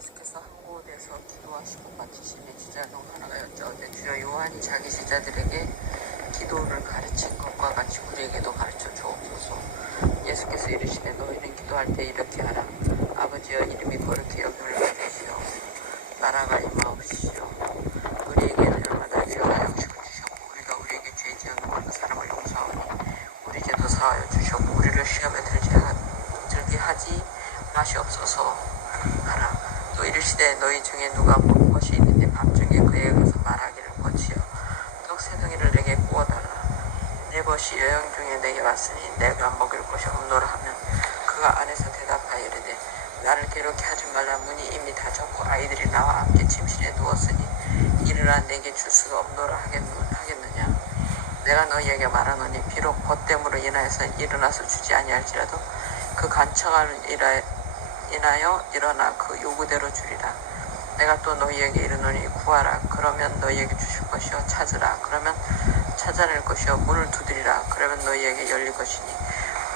예수께서 한 곳에서 기도하시고 마치심의 제자 중 하나가 여짜오되 주여 요한이 자기 제자들에게 기도를 가르친 것과 같이 우리에게도 가르쳐 주옵소서. 예수께서 이르시되 너희는 기도할 때 이렇게 하라. 아버지여 이름이 거룩히 여김을 받으시오. 나라가 임하옵시오. 우리에게 날마다 일용할 양식을 주셨고 우리가 우리에게 죄 지은 그 사람을 용서하오니 우리 죄도 사하여 주셨고 우리를 시험에 들게 하지 마시옵소서 하라. 또 이르시되 너희 중에 누가 먹을 것이 있는데 밤중에 그에게 가서 말하기를 거치여 떡 세 덩이를 내게 구워달라. 내 벗이 여행 중에 내게 왔으니 내가 먹을 것이 없노라 하면 그가 안에서 대답하여 이르되 나를 괴롭게 하지 말라. 문이 이미 닫혔고 아이들이 나와 함께 침실에 누웠으니 이르라 내게 줄 수가 없노라 하겠느냐. 내가 너희에게 말하노니 비록 벗됨으로 인하여서 일어나서 주지 아니할지라도 그 간청함을 인하여 일어나 그 요구대로 주리라. 내가 또 너희에게 이르노니 구하라. 그러면 너희에게 주실 것이요. 찾으라. 그러면 찾아낼 것이요. 문을 두드리라. 그러면 너희에게 열릴 것이니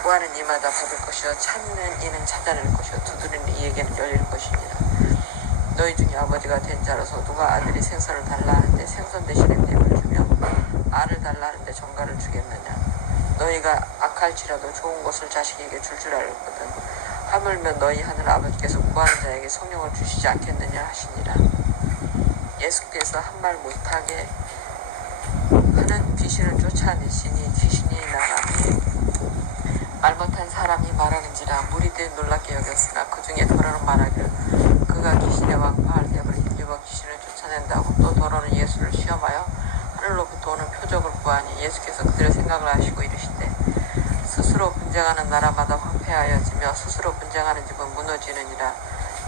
구하는 이마다 받을 것이요. 찾는 이는 찾아낼 것이요. 두드리는 이에게는 열릴 것이니라. 너희 중에 아버지가 된 자로서 누가 아들이 생선을 달라 하는데 생선 대신에 뱀을 주며 알을 달라 하는데 정갈을 주겠느냐. 너희가 악할지라도 좋은 것을 자식에게 줄 알거든. 하물며 너희 하늘 아버지께서 구하는 자에게 성령을 주시지 않겠느냐 하시니라. 예수께서 한 말 못하게 하는 귀신을 쫓아내시니 귀신이 나가니 말 못한 사람이 말하는지라. 무리들이 놀랍게 여겼으나 그 중에 더러는 말하기를 그가 귀신의 왕 바알세불을 힘입어 귀신을 쫓아낸다고. 또 더러는 예수를 시험하여 하늘로부터 오는 표적을 구하니 예수께서 그들의 생각을 아시고 이르시되 스스로 분쟁하는 나라마다 황폐하여지며 스스로 분쟁하는 집은 무너지느니라.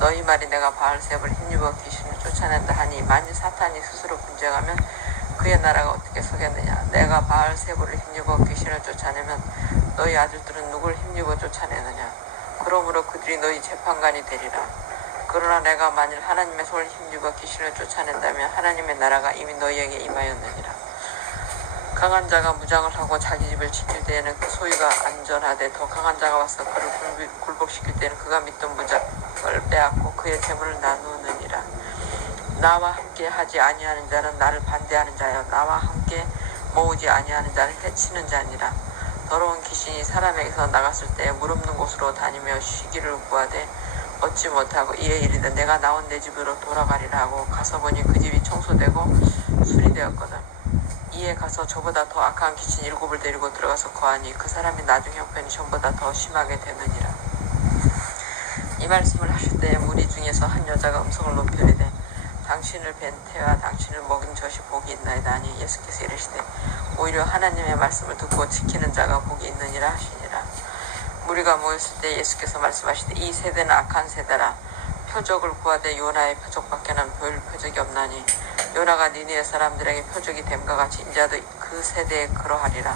너희 말이 내가 바알세불을 힘입어 귀신을 쫓아낸다 하니 만일 사탄이 스스로 분쟁하면 그의 나라가 어떻게 서겠느냐. 내가 바알세불을 힘입어 귀신을 쫓아내면 너희 아들들은 누굴 힘입어 쫓아내느냐. 그러므로 그들이 너희 재판관이 되리라. 그러나 내가 만일 하나님의 손을 힘입어 귀신을 쫓아낸다면 하나님의 나라가 이미 너희에게 임하였느니라. 강한 자가 무장을 하고 자기 집을 지킬 때에는 그 소유가 안전하되 더 강한 자가 와서 그를 굴복시킬 때에는 그가 믿던 무장을 빼앗고 그의 재물을 나누느니라. 나와 함께 하지 아니하는 자는 나를 반대하는 자여 나와 함께 모으지 아니하는 자는 해치는 자니라. 더러운 귀신이 사람에게서 나갔을 때 물 없는 곳으로 다니며 쉬기를 구하되 얻지 못하고 이에 이르되 내가 나온 내 집으로 돌아가리라 하고 가서 보니 그 집이 청소되고 수리되었거든. 이에 가서 저보다 더 악한 귀신 7을 데리고 들어가서 거하니 그 사람이 나중 형편이 전보다 더 심하게 되느니라. 이 말씀을 하실 때에 무리 중에서 한 여자가 음성을 높여 이르되 당신을 뵌 태와 당신을 먹인 젖이 복이 있나이다 하니 예수께서 이르시되 오히려 하나님의 말씀을 듣고 지키는 자가 복이 있느니라 하시니라. 무리가 모였을 때 예수께서 말씀하시되 이 세대는 악한 세대라. 표적을 구하되 요나의 표적밖에는 별 표적이 없나니 요나가 니느웨 사람들에게 표적이 됨과 같이 인자도 그 세대에 그러하리라.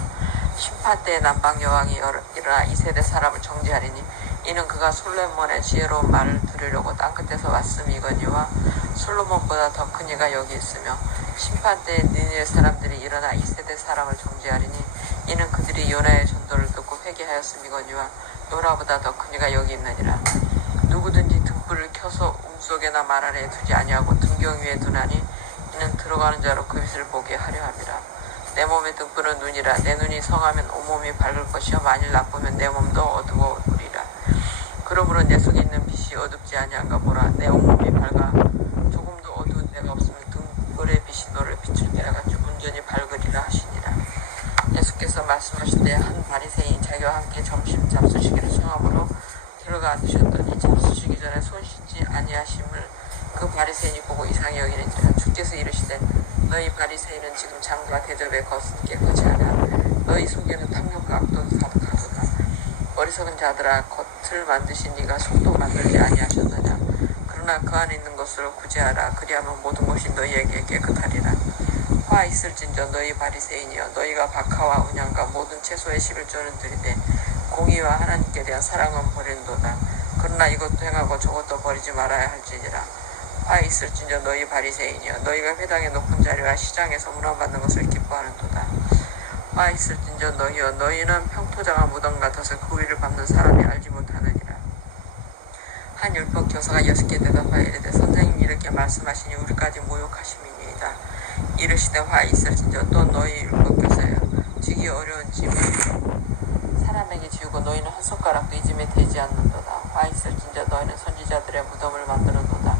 심판 때에 남방 여왕이 일어나 이 세대 사람을 정죄하리니 이는 그가 솔로몬의 지혜로운 말을 들으려고 땅끝에서 왔음이거니와 솔로몬보다 더 큰 이가 여기 있으며 심판 때에 니느웨 사람들이 일어나 이 세대 사람을 정죄하리니 이는 그들이 요나의 전도를 듣고 회개하였음이거니와 요나보다 더 큰 이가 여기 있느니라. 누구든지 등불을 켜서 움속에나 말 아래에 두지 아니하고 등경 위에 두나니 이는 들어가는 자로 그 빛을 보게 하려 함이라. 내 몸의 등불은 눈이라. 내 눈이 성하면 온몸이 밝을 것이요 만일 나쁘면 내 몸도 어두워지리라. 그러므로 내 속에 있는 빛이 어둡지 아니한가 보라. 내 온몸이 밝아 조금도 어두운 데가 없으면 등불의 빛이 너를 비출 때와 같이 온전히 밝으리라 하시니라. 예수께서 말씀하실 때 한 바리새인이 자기와 함께 점심 잡수시기를 청함으로 들어가 앉으셨더니 잡수시기 전에 손 씻지 아니하심을 그 바리새인이 보고 이상히 여기는지라. 주께서 이르시되 너희 바리새인은 지금 장과 대접에 깨끗이 하나 너희 속에는 탐욕과 악독이 가득하도다. 어리석은 자들아 겉을 만드신 이가 속도 만들지 아니하셨느냐. 그러나 그 안에 있는 것을 구제하라. 그리하면 모든 것이 너희에게 깨끗하리라. 화 있을진저 너희 바리새인이여 너희가 박하와 운양과 모든 채소의 11조는 드리되 공의와 하나님께 대한 사랑은 버리는도다. 그러나 이것도 행하고 저것도 버리지 말아야 할지니라. 화 있을진저 너희 바리새인이여 너희가 회당의 높은 자리와 시장에서 문안받는 것을 기뻐하는도다. 화 있을진저 너희여 너희는 평토자가 무덤 같아서 그 위를 밟는 사람이 알지 못하느니라. 한 율법 교사가 6개 대답하여 이르되 선생님이 이렇게 말씀하시니 우리까지 모욕하심이니이다. 이르시되 화 있을진저 또 너희 율법 교사여 지기 어려운 짐을 사람에게 지우고 너희는 한 손가락도 이 짐에 대지 않는도다. 화 있을진저 너희는 선지자들의 무덤을 만드는도다.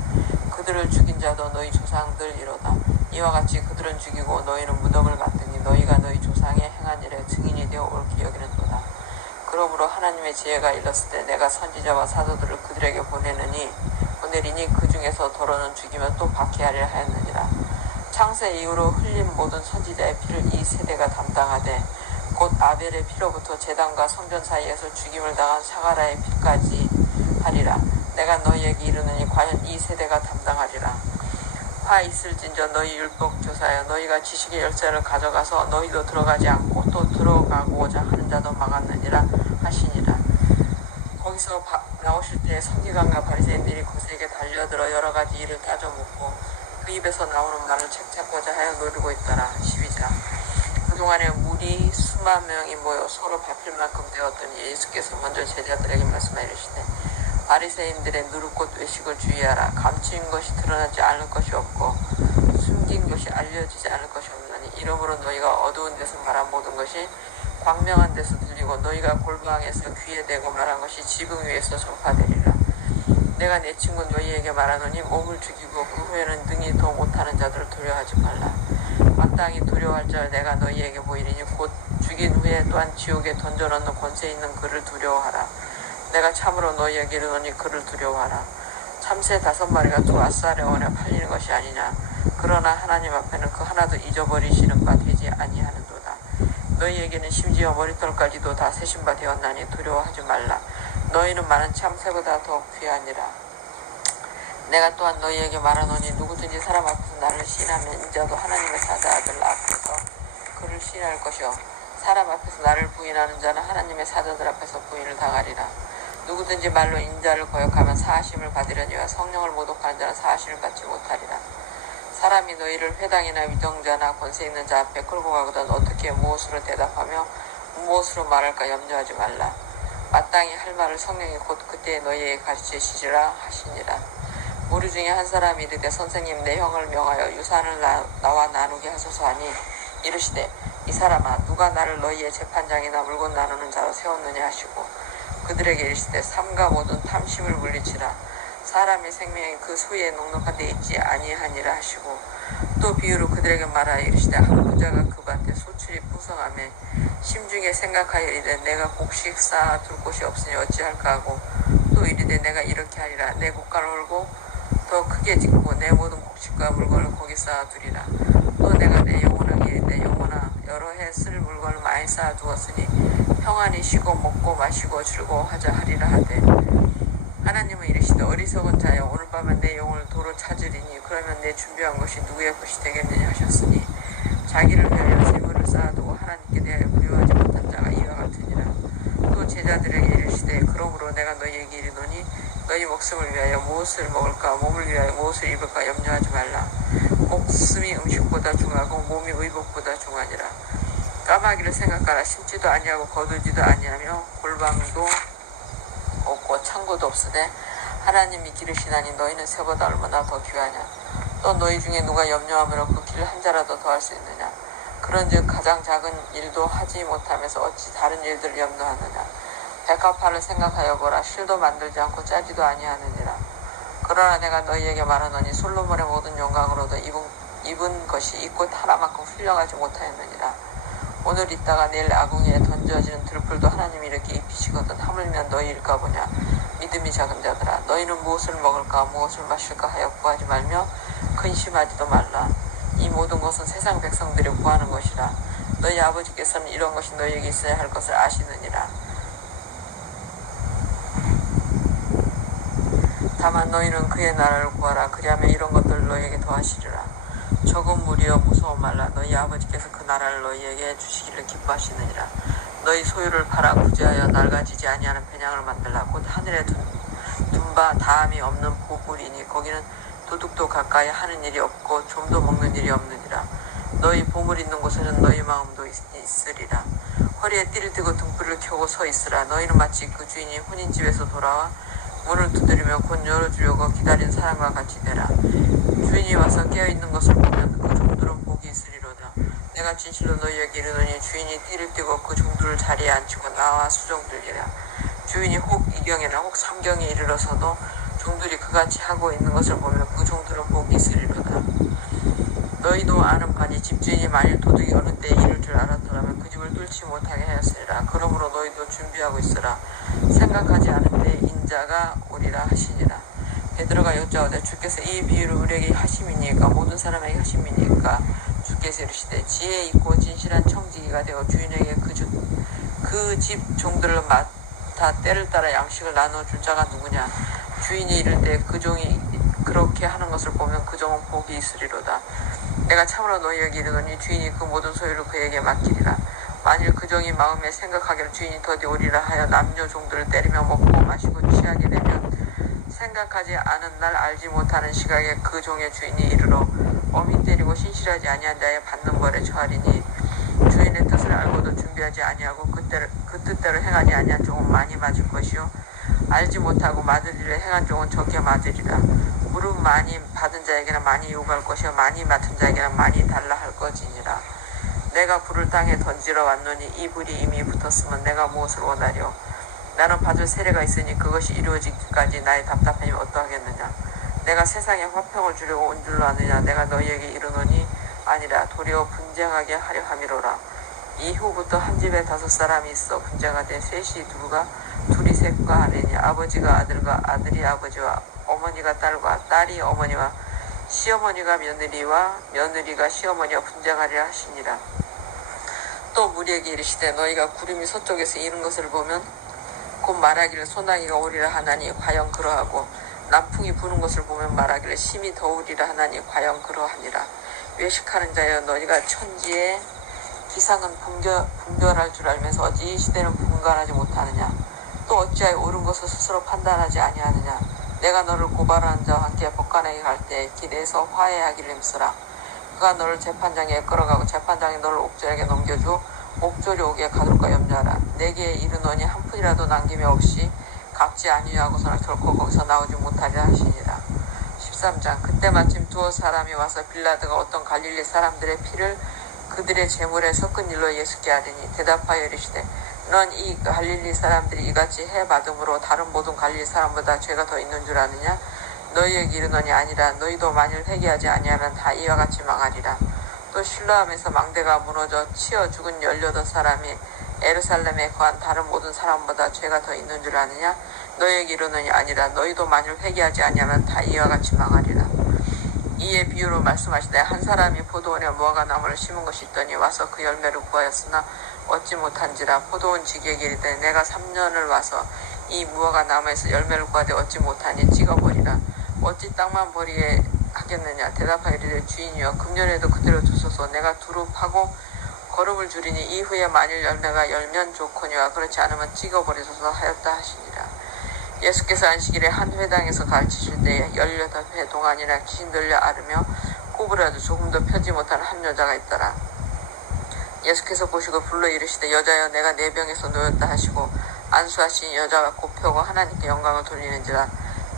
그들을 죽인 자도 너희 조상들이로다. 이와 같이 그들은 죽이고 너희는 무덤을 만드니 너희가 너희 조상의 행한 일에 증인이 되어 옳게 여기는도다. 그러므로 하나님의 지혜가 일렀을 때 내가 선지자와 사도들을 그들에게 보내리니 그 중에서 더러는 죽이며 또 박해하려 하였느니라. 창세 이후로 흘린 모든 선지자의 피를 이 세대가 담당하되 곧 아벨의 피로부터 제단과 성전 사이에서 죽임을 당한 사가라의 피까지 하리라. 내가 너희에게 이르느니 과연 이 세대가 담당하리라. 화 있을진저 너희 율법 교사여 너희가 지식의 열쇠를 가져가서 너희도 들어가지 않고 또 들어가고자 하는 자도 막았느니라 하시니라. 거기서 나오실 때 서기관과 바리새인들이 그에게 달려들어 여러 가지 일을 따져 묻고 그 입에서 나오는 말을 책잡고자 하여 노리고 있더라. 12장. 그동안에 물이 수만 명이 모여 서로 밟힐 만큼 되었더니 예수께서 먼저 제자들에게 말씀하시되 바리새인들의 누룩꽃 외식을 주의하라. 감추인 것이 드러나지 않을 것이 없고 숨긴 것이 알려지지 않을 것이 없나니 이러므로 너희가 어두운 데서 말한 모든 것이 광명한 데서 들리고 너희가 골방에서 귀에 대고 말한 것이 지붕 위에서 전파되리라. 내가 내 친구 너희에게 말하노니 몸을 죽이고 그 후에는 능히 더 못하는 자들을 두려워하지 말라. 마땅히 두려워할 자를 내가 너희에게 보이리니 곧 죽인 후에 또한 지옥에 던져넣는 권세 있는 그를 두려워하라. 내가 참으로 너희에게 이르노니 그를 두려워하라. 참새 5마리가 두 아싸리 원에 팔리는 것이 아니냐. 그러나 하나님 앞에는 그 하나도 잊어버리시는 바 되지 아니하는도다. 너희에게는 심지어 머리털까지도 다 세신 바 되었나니 두려워하지 말라. 너희는 많은 참새보다 더 귀하니라. 내가 또한 너희에게 말하노니 누구든지 사람 앞에서 나를 시인하면 인자도 하나님의 사자들 앞에서 그를 시인할 것이요 사람 앞에서 나를 부인하는 자는 하나님의 사자들 앞에서 부인을 당하리라. 누구든지 말로 인자를 거역하면 사하심을 받으려니와 성령을 모독하는 자는 사하심을 받지 못하리라. 사람이 너희를 회당이나 위정자나 권세 있는 자 앞에 끌고 가거든 어떻게 무엇으로 대답하며 무엇으로 말할까 염려하지 말라. 마땅히 할 말을 성령이 곧 그때 너희에게 가르치시리라 하시니라. 우리 중에 한 사람이 이르되 선생님 내 형을 명하여 유산을 나와 나누게 하소서 하니 이르시되 이 사람아 누가 나를 너희의 재판장이나 물건 나누는 자로 세웠느냐 하시고 그들에게 이르시되 삼가 모든 탐심을 물리치라. 사람의 생명이 그 수에 넉넉한 데 있지 아니하니라 하시고 또 비유로 그들에게 말하여 이르시되 한 부자가 그 밭에 소출이 풍성하매 심중에 생각하여 이르되 내가 곡식 쌓아 둘 곳이 없으니 어찌할까 하고 또 이르되 내가 이렇게 하리라. 내 곡간을 홀고 더 크게 짓고 내 모든 곡식과 물건을 거기 쌓아 두리라. 또 내가 내 영혼에게 내 영혼아 여러 해 쓸 물건을 많이 쌓아 두었으니 평안히 쉬고 먹고 마시고 즐거워하자 하리라 하되 하나님은 이르시되 어리석은 자여 오늘 밤에 내 영혼을 도로 찾으리니 그러면 내 준비한 것이 누구의 것이 되겠느냐 하셨으니 자기를 위하여 재물을 쌓아두고 하나님께 대하여 부여하지 못한 자가 이와 같으니라. 또 제자들에게 이르시되 그러므로 내가 너희에게 이르노니 너희 목숨을 위하여 무엇을 먹을까 몸을 위하여 무엇을 입을까 염려하지 말라. 목숨이 음식보다 중하고 몸이 의복보다 중하니라. 까마귀를 생각하라. 심지도 아니하고 거두지도 아니하며 골방도 없고 창고도 없으되 하나님이 기르시나니 너희는 새보다 얼마나 더 귀하냐. 또 너희 중에 누가 염려함으로 그 길을 한 자라도 더 할 수 있느냐. 그런즉 가장 작은 일도 하지 못하면서 어찌 다른 일들을 염려하느냐. 백합화를 생각하여 보라. 실도 만들지 않고 짜지도 아니하느니라. 그러나 내가 너희에게 말하노니 솔로몬의 모든 영광으로도 입은 것이 이 꽃 하나만큼 훌륭하지 못하였느니라. 오늘 있다가 내일 아궁이에 던져지는 들풀도 하나님이 이렇게 입히시거든 하물며 너희일까 보냐. 믿음이 작은 자들아 너희는 무엇을 먹을까 무엇을 마실까 하여 구하지 말며 근심하지도 말라. 이 모든 것은 세상 백성들이 구하는 것이라. 너희 아버지께서는 이런 것이 너희에게 있어야 할 것을 아시느니라. 다만 너희는 그의 나라를 구하라. 그리하면 이런 것들을 너희에게 더하시리라. 적은 무리여 무서워 말라. 너희 아버지께서 그 나라를 너희에게 주시기를 기뻐하시느니라. 너희 소유를 팔아 구제하여 낡아지지 아니하는 배냥을 만들라. 곧 하늘에 둔바 다함이 없는 보물이니 거기는 도둑도 가까이 하는 일이 없고 좀도 먹는 일이 없느니라. 너희 보물 있는 곳에는 너희 마음도 있으리라. 허리에 띠를 들고 등불을 켜고 서 있으라. 너희는 마치 그 주인이 혼인집에서 돌아와 문을 두드리며 곧 열어주려고 기다린 사람과 같이 되라. 주인이 와서 깨어있는 것을 보면 그 종들은 복이 있으리로다. 내가 진실로 너희에게 이르노니 주인이 띠를 띠고 그 종들을 자리에 앉히고 나와 수종들리라. 주인이 혹 이경이나 혹 삼경에 이르러서도 종들이 그같이 하고 있는 것을 보면 그 종들은 복이 있으리로다. 너희도 아는 바니 집주인이 만일 도둑이 어느 때에 이를 줄 알았더라면 그 집을 뚫지 못하게 하였으리라. 그러므로 너희도 준비하고 있으라. 생각하지 않은 때 인자가 오리라 하시니라. 베드로가 여짜오되 주께서 이 비유를 우리에게 하심이니까 모든 사람에게 하심이니까 주께서 이르시되 지혜 있고 진실한 청지기가 되어 주인에게 그 집 종들을 맡아 때를 따라 양식을 나눠줄 자가 누구냐. 주인이 이를 때 그 종이 그렇게 하는 것을 보면 그 종은 복이 있으리로다. 내가 참으로 너희에게 이르노니 주인이 그 모든 소유를 그에게 맡기리라. 만일 그 종이 마음에 생각하기를 주인이 더디 오리라 하여 남녀 종들을 때리며 먹고 마시고 취하게 되면 생각하지 않은 날 알지 못하는 시각에 그 종의 주인이 이르러 엄히 때리고 신실하지 아니한 자의 받는 벌에 처하리니 주인의 뜻을 알고도 준비하지 아니하고 그 뜻대로 행하지 아니한 종은 많이 맞을 것이요 알지 못하고 맞을 일을 행한 종은 적게 맞으리라. 물은 많이 받은 자에게는 많이 요구할 것이요 많이 맡은 자에게는 많이 달라 할 것이니라. 내가 불을 땅에 던지러 왔노니 이 불이 이미 붙었으면 내가 무엇을 원하려. 나는 받을 세례가 있으니 그것이 이루어지기까지 나의 답답함이 어떠하겠느냐. 내가 세상에 화평을 주려고 온 줄로 아느냐. 내가 너희에게 이르노니 아니라 도리어 분쟁하게 하려 함이로라. 이후부터 한 집에 5사람이 있어 분쟁하 되 셋이 둘이 셋과 하느니 아버지가 아들과 아들이 아버지와 어머니가 딸과 딸이 어머니와 시어머니가 며느리와 며느리가 시어머니와 분쟁하리라 하시니라. 또 무리에게 이르시되 너희가 구름이 서쪽에서 이는 것을 보면 곧 말하기를 소나기가 오리라 하나니 과연 그러하고 남풍이 부는 것을 보면 말하기를 심히 더우리라 하나니 과연 그러하니라. 외식하는 자여 너희가 천지의 기상은 분별할 줄 알면서 어찌 이 시대는 분간하지 못하느냐. 또 어찌하여 옳은 것을 스스로 판단하지 아니하느냐. 내가 너를 고발하는 자와 함께 법관에게 갈 때 길에서 화해하기를 힘쓰라. 그가 너를 재판장에 끌어가고 재판장이 너를 옥졸에게 넘겨주어 옥졸이 오게 가둘까 염려하라. 내게 이르노니 한 푼이라도 남김이 없이 갚지 아니하고서는 결코 거기서 나오지 못하리라 하시니라. 13장. 그때 마침 두어 사람이 와서 빌라도가 어떤 갈릴리 사람들의 피를 그들의 제물에 섞은 일로 예수께 하리니 대답하여 이르시되 넌 이 갈릴리 사람들이 이같이 해받음으로 다른 모든 갈릴리 사람보다 죄가 더 있는 줄 아느냐. 너희에게 이르노니 아니라. 너희도 만일 회개하지 아니하면 다 이와 같이 망하리라. 또 실로암에서 망대가 무너져 치어 죽은 18사람이 에루살렘에 거한 다른 모든 사람보다 죄가 더 있는 줄 아느냐. 너희에게 이르노니 아니라. 너희도 만일 회개하지 아니하면 다 이와 같이 망하리라. 이에 비유로 말씀하시되 한 사람이 포도원에 무화과 나무를 심은 것이 있더니 와서 그 열매를 구하였으나 얻지 못한지라. 포도원 지기에게 이르되 내가 3년을 와서 이 무화과 나무에서 열매를 구하되 얻지 못하니 찍어버리라. 어찌 땅만 버리게 하겠느냐. 대답하여 이르되 주인이여 금년에도 그대로 두소서. 내가 두루 파고 거름을 줄이니 이후에 만일 열매가 열면 좋거니와 그렇지 않으면 찍어버리소서 하였다 하시니라. 예수께서 안식일에 한 회당에서 가르치실 때에 18회 동안이나 귀신 들려 앓으며 꼬부라도 조금도 펴지 못하는 한 여자가 있더라. 예수께서 보시고 불러 이르시되 여자여 내가 내 병에서 놓였다 하시고 안수하신 여자가 곧 펴고 하나님께 영광을 돌리는지라.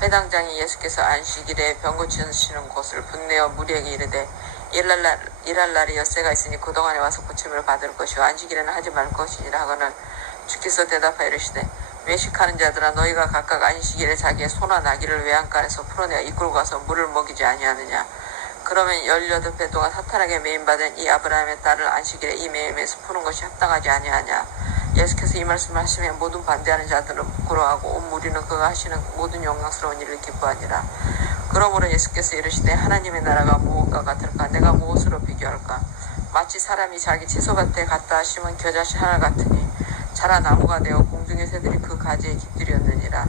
회당장이 예수께서 안식일에 병 고치시는 곳을 분내어 무리에게 이르되 일할 날이 엿새가 있으니 그동안에 와서 고침을 받을 것이요 안식일에는 하지 말 것이니라 하거늘 주께서 대답하여 이르시되 외식하는 자들아 너희가 각각 안식일에 자기의 소나 나귀를 외양간에서 풀어내어 이끌고 가서 물을 먹이지 아니하느냐. 그러면 18배 동안 사탄에게 매임받은 이 아브라함의 딸을 안식일에 이 매임에서 푸는 것이 합당하지 아니하냐. 예수께서 이 말씀을 하시면 모든 반대하는 자들은 부끄러워하고 온 무리는 그가 하시는 모든 영광스러운 일을 기뻐하니라. 그러므로 예수께서 이르시되 하나님의 나라가 무엇과 같을까. 내가 무엇으로 비교할까. 마치 사람이 자기 채소밭에 갖다 심은 겨자씨 하나 같으니 자라 나무가 되어 공중의 새들이 그 가지에 깃들였느니라.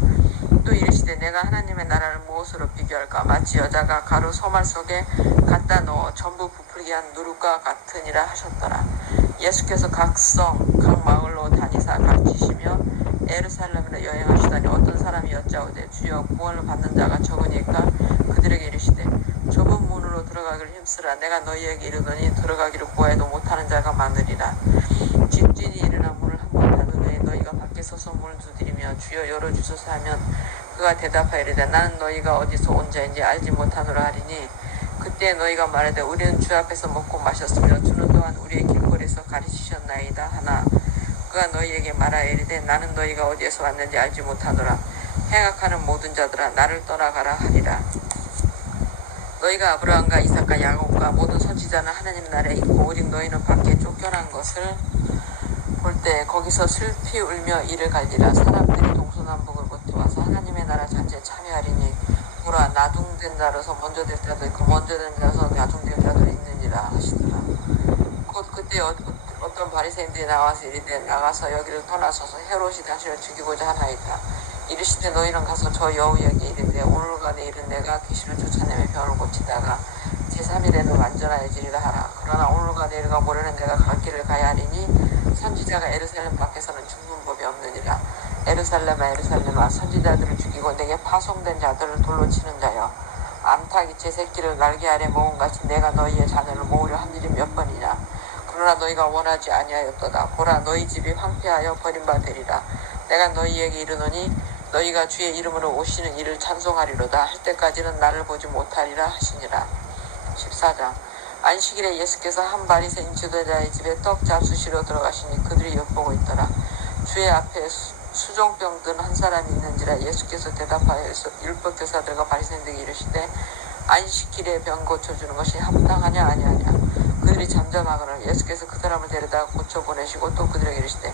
또 이르시되 내가 하나님의 나라를 무엇으로 비교할까. 마치 여자가 가루 소말 속에 갖다 넣어 전부 부풀게 한 누룩과 같으니라 하셨더라. 예수께서 각 성, 각 마을로 다니사 가르치시며 에루살렘으로 여행하시다니 어떤 사람이 여짜오되 주여 구원을 받는 자가 적으니까 그들에게 이르시되 좁은 문으로 들어가기를 힘쓰라. 내가 너희에게 이르더니 들어가기를 구하여도 못하는 자가 많으리라. 집주인이 일어나 문을 한번 닫은 후에 너희가 밖에 서서 문을 두드리며 주여 열어주소서 하면 그가 대답하여 이르되 나는 너희가 어디서 온 자인지 알지 못하노라 하리니 그때 너희가 말하되 우리는 주 앞에서 먹고 마셨으며 주는 또한 우리의 길거리에서 가르치셨나이다 하나 그가 너희에게 말하여 이르되 나는 너희가 어디에서 왔는지 알지 못하노라 행악하는 모든 자들아 나를 떠나가라 하리라. 너희가 아브라함과 이삭과 야곱과 모든 선지자는 하나님 나라에 있고 오직 너희는 밖에 쫓겨난 것을 볼 때 거기서 슬피 울며 이를 갈리라. 사람들이 동서남북을 버텨와서 하나님의 나라 잔치에 참여하리니 보라 나중된 자로서 먼저 될 자도 있고 먼저 된 자로서 나중될 자도 있느니라 하시더라. 곧 그때 어떤 바리새인들이 나와서 이르되 나가서 여기를 떠나서서 헤롯이 당신을 죽이고자 하나이다. 이르시되 너희는 가서 저 여우에게 이르되 오늘과 내일은 내가 귀신을 쫓아내며 병을 고치다가 제3일에는 완전하여지리라 하라. 그러나 오늘과 내일과 모레는 내가 갈 길을 가야 하리니 선지자가 에루살렘 밖에서는 죽는 법이 없느니라. 에루살렘아 에루살렘아 선지자들을 죽이고 내게 파송된 자들을 돌로 치는 자여 암탉이 제 새끼를 날개 아래 모음같이 내가 너희의 자녀를 모으려 한 일이 몇 번이냐. 그러나 너희가 원하지 아니하였도다. 보라 너희 집이 황폐하여 버림받으리라. 내가 너희에게 이르노니 너희가 주의 이름으로 오시는 이를 찬송하리로다 할 때까지는 나를 보지 못하리라 하시니라. 14장 안식일에 예수께서 한 바리새인 지도자의 집에 떡 잡수시러 들어가시니 그들이 엿보고 있더라. 주의 앞에 수종병 든 한 사람이 있는지라. 예수께서 대답하여 율법 교사들과 바리새인들에게 이르시되 안식일에 병 고쳐주는 것이 합당하냐 아니하냐. 그들이 잠잠하거늘 예수께서 그 사람을 데려다 고쳐보내시고 또 그들에게 이르시되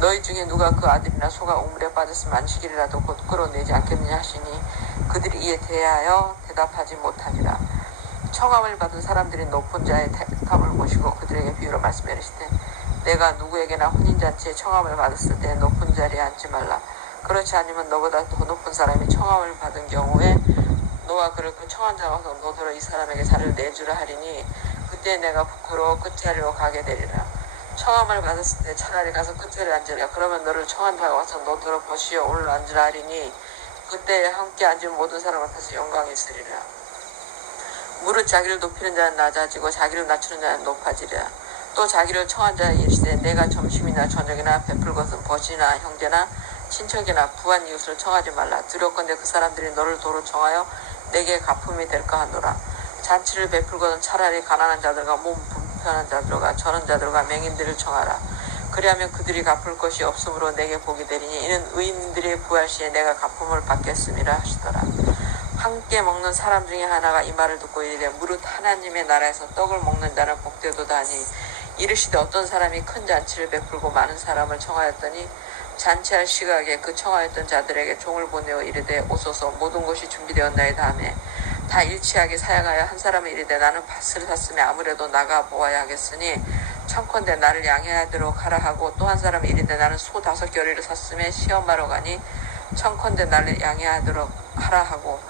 너희 중에 누가 그 아들이나 소가 우물에 빠졌으면 안식일이라도 곧 끌어내지 않겠느냐 하시니 그들이 이에 대하여 대답하지 못하니라. 청함을 받은 사람들이 높은 자의 택함을 모시고 그들에게 비유로 말씀해 이르시되 내가 누구에게나 혼인잔치에 청함을 받았을 때 높은 자리에 앉지 말라. 그렇지 않으면 너보다 더 높은 사람이 청함을 받은 경우에 너와 그를 그 청한 자가 와서 너더러 이 사람에게 자리를 내주라 하리니 그때 내가 부끄러워 끝자리로 가게 되리라. 청함을 받았을 때 차라리 가서 끝자리에 앉으라. 그러면 너를 청한 자가 와서 너더러 보시어 올라 앉으라 하리니 그때 함께 앉은 모든 사람 앞에서 영광이 있으리라. 무릇 자기를 높이는 자는 낮아지고 자기를 낮추는 자는 높아지리라. 또 자기를 청한 자에 이르시되 내가 점심이나 저녁이나 베풀 것은 벗이나 형제나 친척이나 부한 이웃을 청하지 말라. 두렵건대 그 사람들이 너를 도로 청하여 내게 갚음이 될까 하노라. 잔치를 베풀거든 차라리 가난한 자들과 몸 불편한 자들과 저런 자들과 맹인들을 청하라. 그리하면 그들이 갚을 것이 없으므로 내게 복이 되리니 이는 의인들의 부활 시에 내가 갚음을 받겠음이라 하시더라. 함께 먹는 사람 중에 하나가 이 말을 듣고 이르되 무릇 하나님의 나라에서 떡을 먹는 자는 복되도다 하니 이르시되 어떤 사람이 큰 잔치를 베풀고 많은 사람을 청하였더니 잔치할 시각에 그 청하였던 자들에게 종을 보내어 이르되 오소서 모든 것이 준비되었나이다 하매 다 일치하게 사양하여 한 사람은 이르되 나는 밭을 샀으니 아무래도 나가 보아야 하겠으니 청컨대 나를 양해하도록 하라 하고 또 한 사람은 이르되 나는 소 5겨레를 샀으며 시험하러 가니 청컨대 나를 양해하도록 하라 하고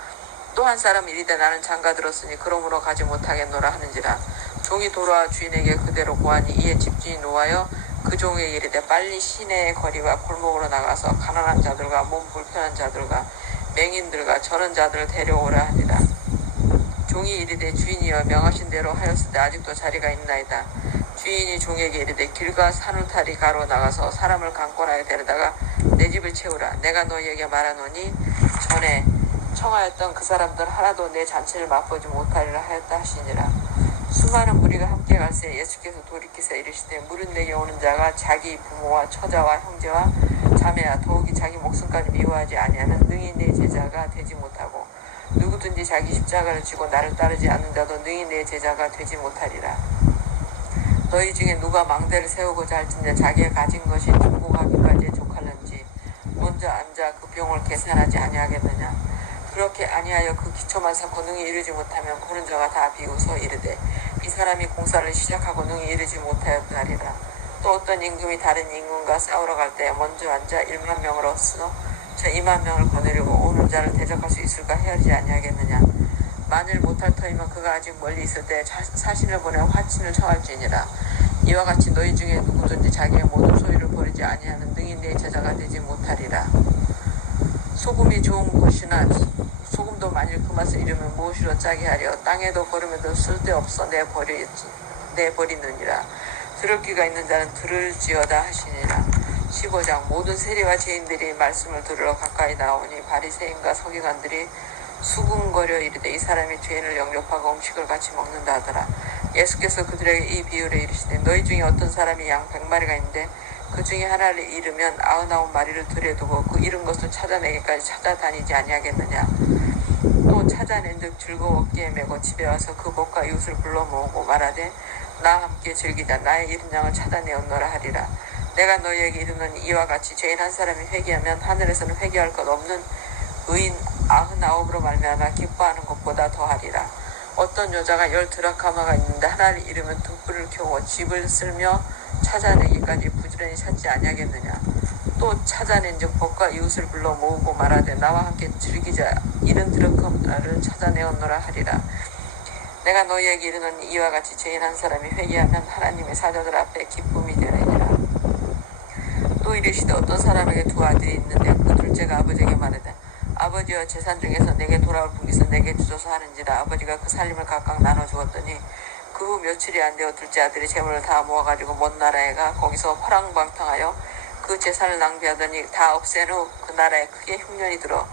또 한 사람은 이르되 나는 장가 들었으니 그러므로 가지 못하겠노라 하는지라. 종이 돌아와 주인에게 그대로 고하니 이에 집주인이 노하여 그 종에게 이르되 빨리 시내의 거리와 골목으로 나가서 가난한 자들과 몸 불편한 자들과 맹인들과 저런 자들을 데려오라 하니라. 종이 이르되 주인이여 명하신 대로 하였을 때 아직도 자리가 있나이다. 주인이 종에게 이르되 길과 산울타리 가로 나가서 사람을 강권하여 데려다가 내 집을 채우라. 내가 너희에게 말하노니 전에 청하였던 그 사람들 하나도 내 잔치를 맛보지 못하리라 하였다 하시니라. 수많은 무리가 함께 갈새 예수께서 돌이키사 이르시되 무릇 내게 오는 자가 자기 부모와 처자와 형제와 자매와 더욱이 자기 목숨까지 미워하지 아니하는 능히 내 제자가 되지 못하고 누구든지 자기 십자가를 지고 나를 따르지 않는 자도 능히 내 제자가 되지 못하리라. 너희 중에 누가 망대를 세우고자 할진대 자기가 가진 것이 중공하기까지 족할는지 먼저 앉아 그 비용을 계산하지 아니하겠느냐. 그렇게 아니하여 그 기초만 쌓고 능히 이르지 못하면 보는 자가 다 비웃어 이르되 이 사람이 공사를 시작하고 능히 이르지 못하였다 하리라. 또 어떤 임금이 다른 임금과 싸우러 갈 때 먼저 앉아 1만 명을 얻으노 저 2만 명을 거느리고 오는 자를 대적할 수 있을까 헤아리지 아니하겠느냐. 만일 못할 터이면 그가 아직 멀리 있을 때 사신을 보내 화친을 청할지니라. 이와 같이 너희 중에 누구든지 자기의 모든 소유를 버리지 아니하는 능히 내 제자가 되지 못하리라. 소금이 좋은 것이나 소금도 만일 그 맛을 잃으면 무엇으로 짜게 하려. 땅에도 버리면도 쓸데없어 내버리느니라. 들을 귀가 있는 자는 들을지어다 하시니라. 15장 모든 세리와 죄인들이 말씀을 들으러 가까이 나오니 바리새인과 서기관들이 수군거려 이르되 이 사람이 죄인을 영접하고 음식을 같이 먹는다 하더라. 예수께서 그들에게 이 비유를 이르시되 너희 중에 어떤 사람이 양 100마리가 있는데 그 중에 하나를 잃으면 99마리를 들여두고 그 잃은 것을 찾아내기까지 찾아다니지 아니하겠느냐. 또 찾아낸즉 즐거웠기에 메고 집에 와서 그 벗과 이웃을 불러 모으고 말하되 나와 함께 즐기자. 나의 잃은 양을 찾아내었노라 하리라. 내가 너희에게 이르노니 이와 같이 죄인 한 사람이 회개하면 하늘에서는 회개할 것 없는 의인 99으로 말미암아 기뻐하는 것보다 더하리라. 어떤 여자가 10드라카마가 있는데 하나를 잃으면 등불을 켜고 집을 쓸며 찾아내기까지 부지런히 찾지 아니하겠느냐. 또 찾아낸즉 벗과 이웃을 불러 모으고 말하되 나와 함께 즐기자. 잃은 드라카마를 찾아내었노라 하리라. 내가 너희에게 이르노니 이와 같이 죄인 한 사람이 회개하면 하나님의 사자들 앞에 기쁨이 되느니라. 또 이르시되 어떤 사람에게 두 아들이 있는데 그 둘째가 아버지에게 말하되 아버지여 재산 중에서 내게 돌아올 분깃을 내게 주소서 하는지라. 아버지가 그 살림을 각각 나눠 주었더니 그 후 며칠이 안 되어 둘째 아들이 재물을 다 모아가지고 먼 나라에 가 거기서 화랑방탕하여 그 재산을 낭비하더니 다 없앤 후 그 나라에 크게 흉년이 들어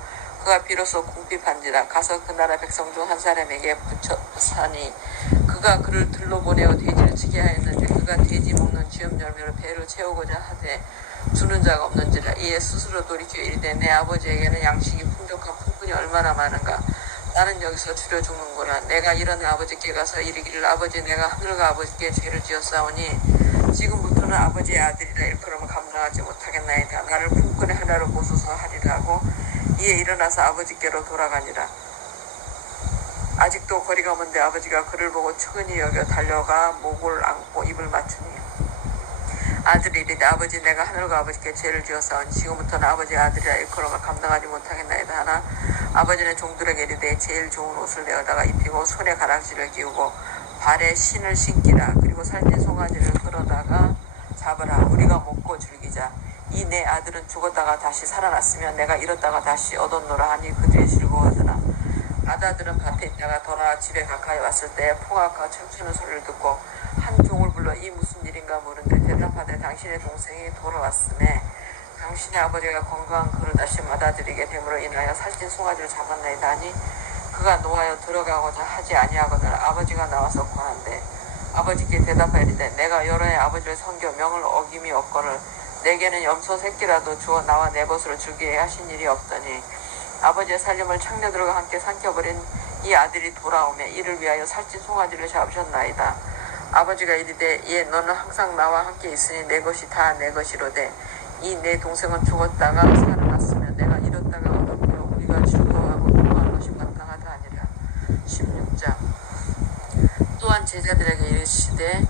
그가 비로소 궁핍한지라. 가서 그 나라 백성 중 한 사람에게 부사니 그가 그를 들러 보내어 돼지를 치게 하였는데 그가 돼지 먹는 쥐염 열매로 배를 채우고자 하되 주는 자가 없는지라. 이에 스스로 돌이켜 이르되 내 아버지에게는 양식이 풍족한 품꾼이 얼마나 많은가. 나는 여기서 줄여 죽는구나. 내가 일어나 아버지께 가서 이르기를 아버지 내가 하늘과 아버지께 죄를 지었사오니 지금부터는 아버지의 아들이라 일컬음을 감당하지 못하겠나이다. 나를 품꾼의 하나로 보소서 하리라 하고 이에 일어나서 아버지께로 돌아가니라. 아직도 거리가 먼데 아버지가 그를 보고 측은히 여겨 달려가 목을 안고 입을 맞추니 아들이 이르되 아버지 내가 하늘과 아버지께 죄를 지었사오니 지금부터는 아버지의 아들이라 일컬음을 감당하지 못하겠나이다 하나 아버지는 종들에게 이르되 제일 좋은 옷을 내어다가 입히고 손에 가락지를 끼우고 발에 신을 신기라. 그리고 살찐 송아지를 끌어다가 잡으라. 우리가 먹고 즐기자. 이 내 아들은 죽었다가 다시 살아났으면 내가 잃었다가 다시 얻었노라 하니 그들이 즐거워하더라. 아다들은 밭에 있다가 돌아와 집에 가까이 왔을 때 풍악과 춤추는 소리를 듣고 한 종을 불러 이 무슨 일인가 물은데 대답하되 당신의 동생이 돌아왔음에 당신의 아버지가 건강한 그를 다시 받아들이게 됨으로 인하여 살찐 송아지를 잡았나이다 하니 그가 노하여 들어가고자 하지 아니하거늘 아버지가 나와서 권한대 아버지께 대답하리되 내가 여러 해 아버지를 섬겨 명을 어김이 없거늘 내게는 염소 새끼라도 주어 나와 내 것으로 주게 하신 일이 없더니 아버지의 살림을 창녀들과 함께 삼켜버린 이 아들이 돌아오매 이를 위하여 살찐 송아지를 잡으셨나이다. 아버지가 이르되 예 너는 항상 나와 함께 있으니 내 것이 다 내 것이로되 이 내 동생은 죽었다가 살아났으면 내가 잃었다가 얻었고 우리가 즐거워하고 기뻐하는 것이 마땅하다 하니라. 16장 또한 제자들에게 이르시되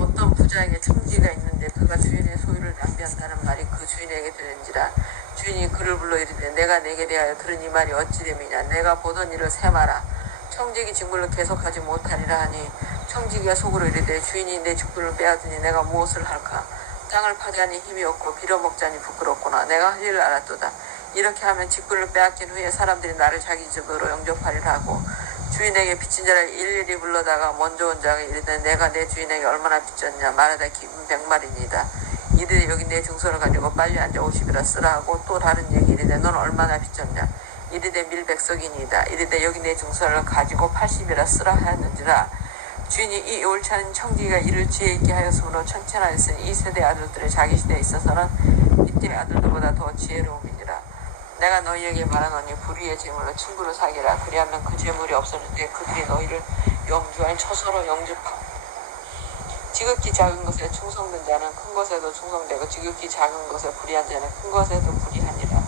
어떤 부자에게 청지가 있는데 그가 주인의 소유를 낭비한다는 말이 그 주인에게 들은지라. 주인이 그를 불러 이르되 내가 내게 대하여 들은 이 말이 어찌 됨이냐. 내가 보던 일을 세마라. 청지기 직분을 계속하지 못하리라 하니 청지기가 속으로 이르되 주인이 내 직분을 빼앗으니 내가 무엇을 할까. 땅을 파자니 힘이 없고 빌어먹자니 부끄럽구나. 내가 할 일을 알았도다. 이렇게 하면 직분을 빼앗긴 후에 사람들이 나를 자기 집으로 영접하리라 하고 주인에게 빚진 자를 일일이 불러다가 먼저 온 자가 이르되 내가 내 주인에게 얼마나 빚졌냐. 말하되 기분 100마리니이다. 이르되 여기 내 증서를 가지고 빨리 앉아 50이라 쓰라 하고 또 다른 얘기 이르되 넌 얼마나 빚졌냐. 이르되 밀 100석이니이다. 이르되 여기 내 증서를 가지고 80이라 쓰라 하였는지라. 주인이 이 옳지 않은 청지기가 이를 지혜 있게 하였으므로 천천하였으니 이 세대 아들들의 자기 시대에 있어서는 이때 아들들보다 더 지혜로움이니라. 내가 너희에게 말하노니 불의의 재물로 친구를 사귀라. 그리하면 그 재물이 없어질 때 그들이 너희를 영주할 처소로 영접하고 지극히 작은 것에 충성된 자는 큰 것에도 충성되고 지극히 작은 것에 불의한 자는 큰 것에도 불의하니라.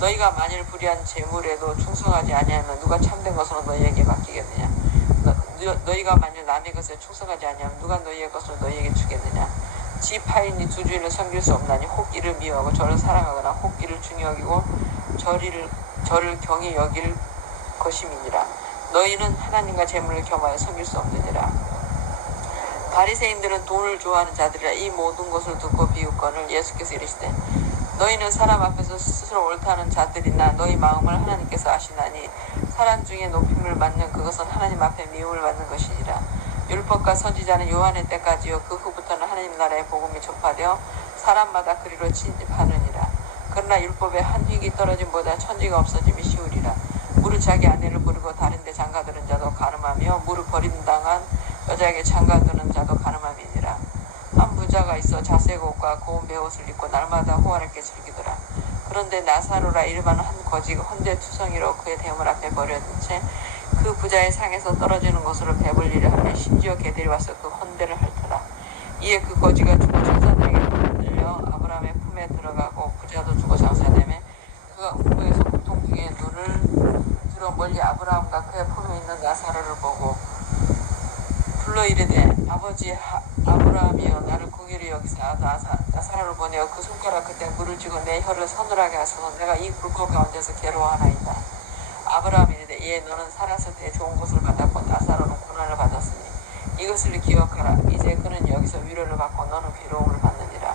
너희가 만일 불의한 재물에도 충성하지 아니하면 누가 참된 것으로 너희에게 맡기겠느냐. 너희가 만일 남의 것에 충성하지 아니하면 누가 너희의 것을 너희에게 주겠느냐. 지 파인이 두 주인을 섬길 수 없나니 혹 이를 미워하고 저를 사랑하거나 혹 이를 중히 여기고 저를 경히 여길 것임이니라. 너희는 하나님과 재물을 겸하여 섬길 수 없느니라. 바리새인들은 돈을 좋아하는 자들이라. 이 모든 것을 듣고 비웃거늘 예수께서 이르시되 너희는 사람 앞에서 스스로 옳다는 자들이나 너희 마음을 하나님께서 아시나니 사람 중에 높임을 받는 그것은 하나님 앞에 미움을 받는 것이니라. 율법과 선지자는 요한의 때까지요 그 후부터는 하나님 나라의 복음이 전파되어 사람마다 그리로 진입하느니라. 그러나 율법에 한 획이 떨어짐보다 천지가 없어짐이 쉬우리라. 무릇 자기 아내를 부르고 다른데 장가드는 자도 가늠하며 무릇 버림당한 여자에게 장가드는 자도 가늠함이니라. 한 부자가 있어 자색 옷과 고운 베옷을 입고 날마다 호화롭게 즐기더라. 그런데 나사로라 이름하는 한 거지가 헌재투성이로 그의 대문 앞에 버려진 채 그 부자의 상에서 떨어지는 것으로 배불리려 하며 심지어 개들이 와서 그 헌대를 핥더라. 이에 그 거지가 죽어 천사들에게 흔들려 아브라함의 품에 들어가고 부자도 죽어 장사되매 그가 음부에서 고통 중에 눈을 들어 멀리 아브라함과 그의 품에 있는 나사로를 보고 불러 이르되 아버지 아브라함이여 나를 궁일히 여기사 나사로를 보내어 그 손가락 끝에 물을 쥐고 내 혀를 서늘하게 하소서. 내가 이 불꽃 가운데서 괴로워하나이다. 아브라함이 이르되 예 너는 살았을 때 좋은 것을 받았고 나사로는 고난을 받았으니 이것을 기억하라. 이제 그는 여기서 위로를 받고 너는 괴로움을 받느니라.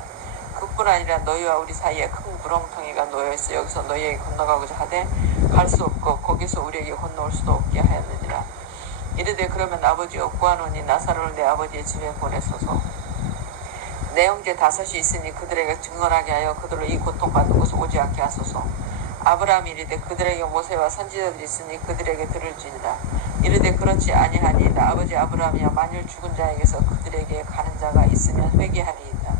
그뿐 아니라 너희와 우리 사이에 큰 구렁텅이가 놓여있어 여기서 너희에게 건너가고자 하되 갈 수 없고 거기서 우리에게 건너올 수도 없게 하였느니라. 이르되 그러면 아버지여 구하노니 나사로를 내 아버지의 집에 보내소서. 내 형제 5이 있으니 그들에게 증언하게 하여 그들로 이 고통받는 곳에 오지 않게 하소서. 아브라함이 이르되 그들에게 모세와 선지자들이 있으니 그들에게 들을지니라. 이르되 그렇지 아니하니이다. 아버지 아브라함이여 만일 죽은 자에게서 그들에게 가는 자가 있으면 회개하리이다.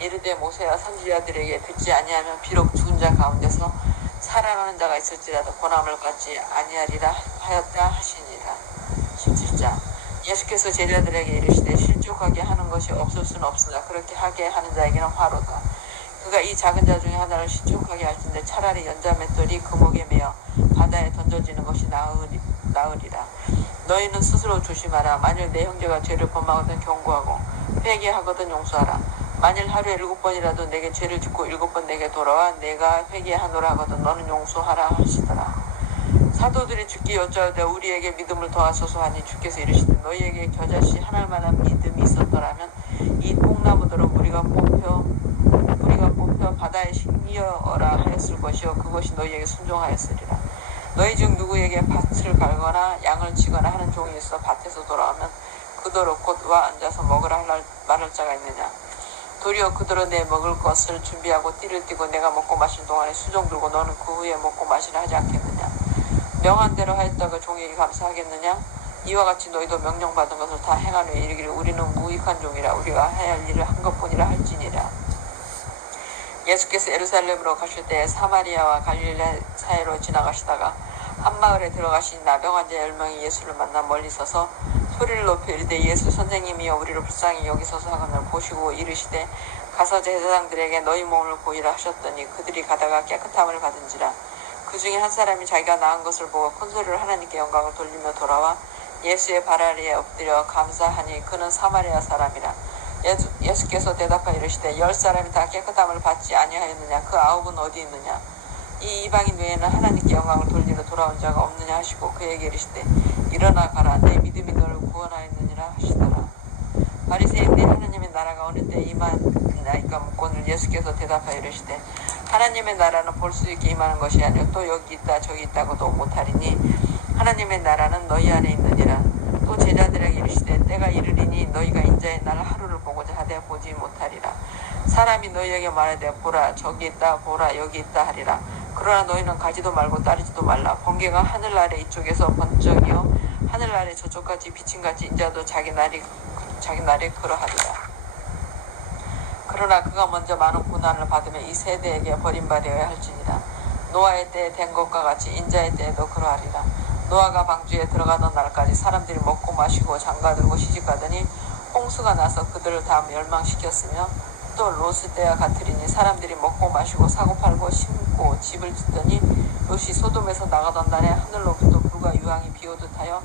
이르되 모세와 선지자들에게 듣지 아니하면 비록 죽은 자 가운데서 살아나는 자가 있을지라도 고난을 받지 아니하리라 하였다 하시니라. 17장 예수께서 제자들에게 이르시되 실족하게 하는 것이 없을 수는 없으나 그렇게 하게 하는 자에게는 화로다. 그가 이 작은 자 중에 하나를 실족하게 할진대 차라리 연자 맷돌이 금옥에 매어 바다에 던져지는 것이 나으리라. 너희는 스스로 조심하라. 만일 내 형제가 죄를 범하거든 경고하고 회개하거든 용서하라. 만일 하루에 7번이라도 내게 죄를 짓고 7번 내게 돌아와 내가 회개하노라 하거든 너는 용서하라 하시더라. 사도들이 주께 여짜오되 우리에게 믿음을 더하소서 하니 주께서 이르시되 너희에게 겨자씨 하나만한 믿음이 있었더라면 이 뽕나무들은 우리가 뽑혀 바다에 심기어라 하였을 것이요 그것이 너희에게 순종하였으리라. 너희 중 누구에게 밭을 갈거나 양을 치거나 하는 종이 있어 밭에서 돌아오면 그더러 곧 와 앉아서 먹으라 말할 자가 있느냐. 도리어 그더러 내 먹을 것을 준비하고 띠를 띠고 내가 먹고 마실 동안에 수종 들고 너는 그 후에 먹고 마시라 하지 않겠느냐. 명한 대로 하였다가 종에게 감사하겠느냐. 이와 같이 너희도 명령받은 것을 다 행하려 이르기를 우리는 무익한 종이라 우리가 해야 할 일을 한 것뿐이라 할지니라. 예수께서 예루살렘으로 가실 때에 사마리아와 갈릴리 사이로 지나가시다가 한 마을에 들어가신 나병 환자 10명이 예수를 만나 멀리 서서 소리를 높여 이르되 예수 선생님이여 우리를 불쌍히 여기소서 하거늘 보시고 이르시되 가서 제사장들에게 너희 몸을 보이라 하셨더니 그들이 가다가 깨끗함을 받은지라. 그 중에 한 사람이 자기가 나은 것을 보고 큰 소리로 하나님께 영광을 돌리며 돌아와 예수의 발 아래에 엎드려 감사하니 그는 사마리아 사람이라. 예수께서 대답하여 이르시되 10사람이 다 깨끗함을 받지 아니하였느냐. 그 9은 어디 있느냐. 이 이방인 외에는 하나님께 영광을 돌리러 돌아온 자가 없느냐 하시고 그에게 이르시되 일어나 가라 내 믿음이 너를 구원하였느니라 하시더라. 바리새인들이 하나님의 나라가 어느 때 임하나이까 묻고는 예수께서 대답하여 이르시되 하나님의 나라는 볼 수 있게 임하는 것이 아니요 또 여기 있다 저기 있다고도 못하리니 하나님의 나라는 너희 안에 있느니라. 또 제자들에게 이르시되 때가 이르리니 너희가 인자의 날 하루를 보고자 하되 보지 못하리라. 사람이 너희에게 말하되 보라 저기 있다 보라 여기 있다 하리라. 그러나 너희는 가지도 말고 따르지도 말라. 번개가 하늘 아래 이쪽에서 번쩍이요 하늘 아래 저쪽까지 비침같이 인자도 자기 날에 그러하리라. 그러나 그가 먼저 많은 고난을 받으며 이 세대에게 버림받아야 할지니라. 노아의 때에 된 것과 같이 인자의 때에도 그러하리라. 노아가 방주에 들어가던 날까지 사람들이 먹고 마시고 장가들고 시집가더니 홍수가 나서 그들을 다 멸망시켰으며 또 롯의 때와 같으리니 사람들이 먹고 마시고 사고 팔고 심고 집을 짓더니 롯이 소돔에서 나가던 날에 하늘로부터 불과 유황이 비오듯 하여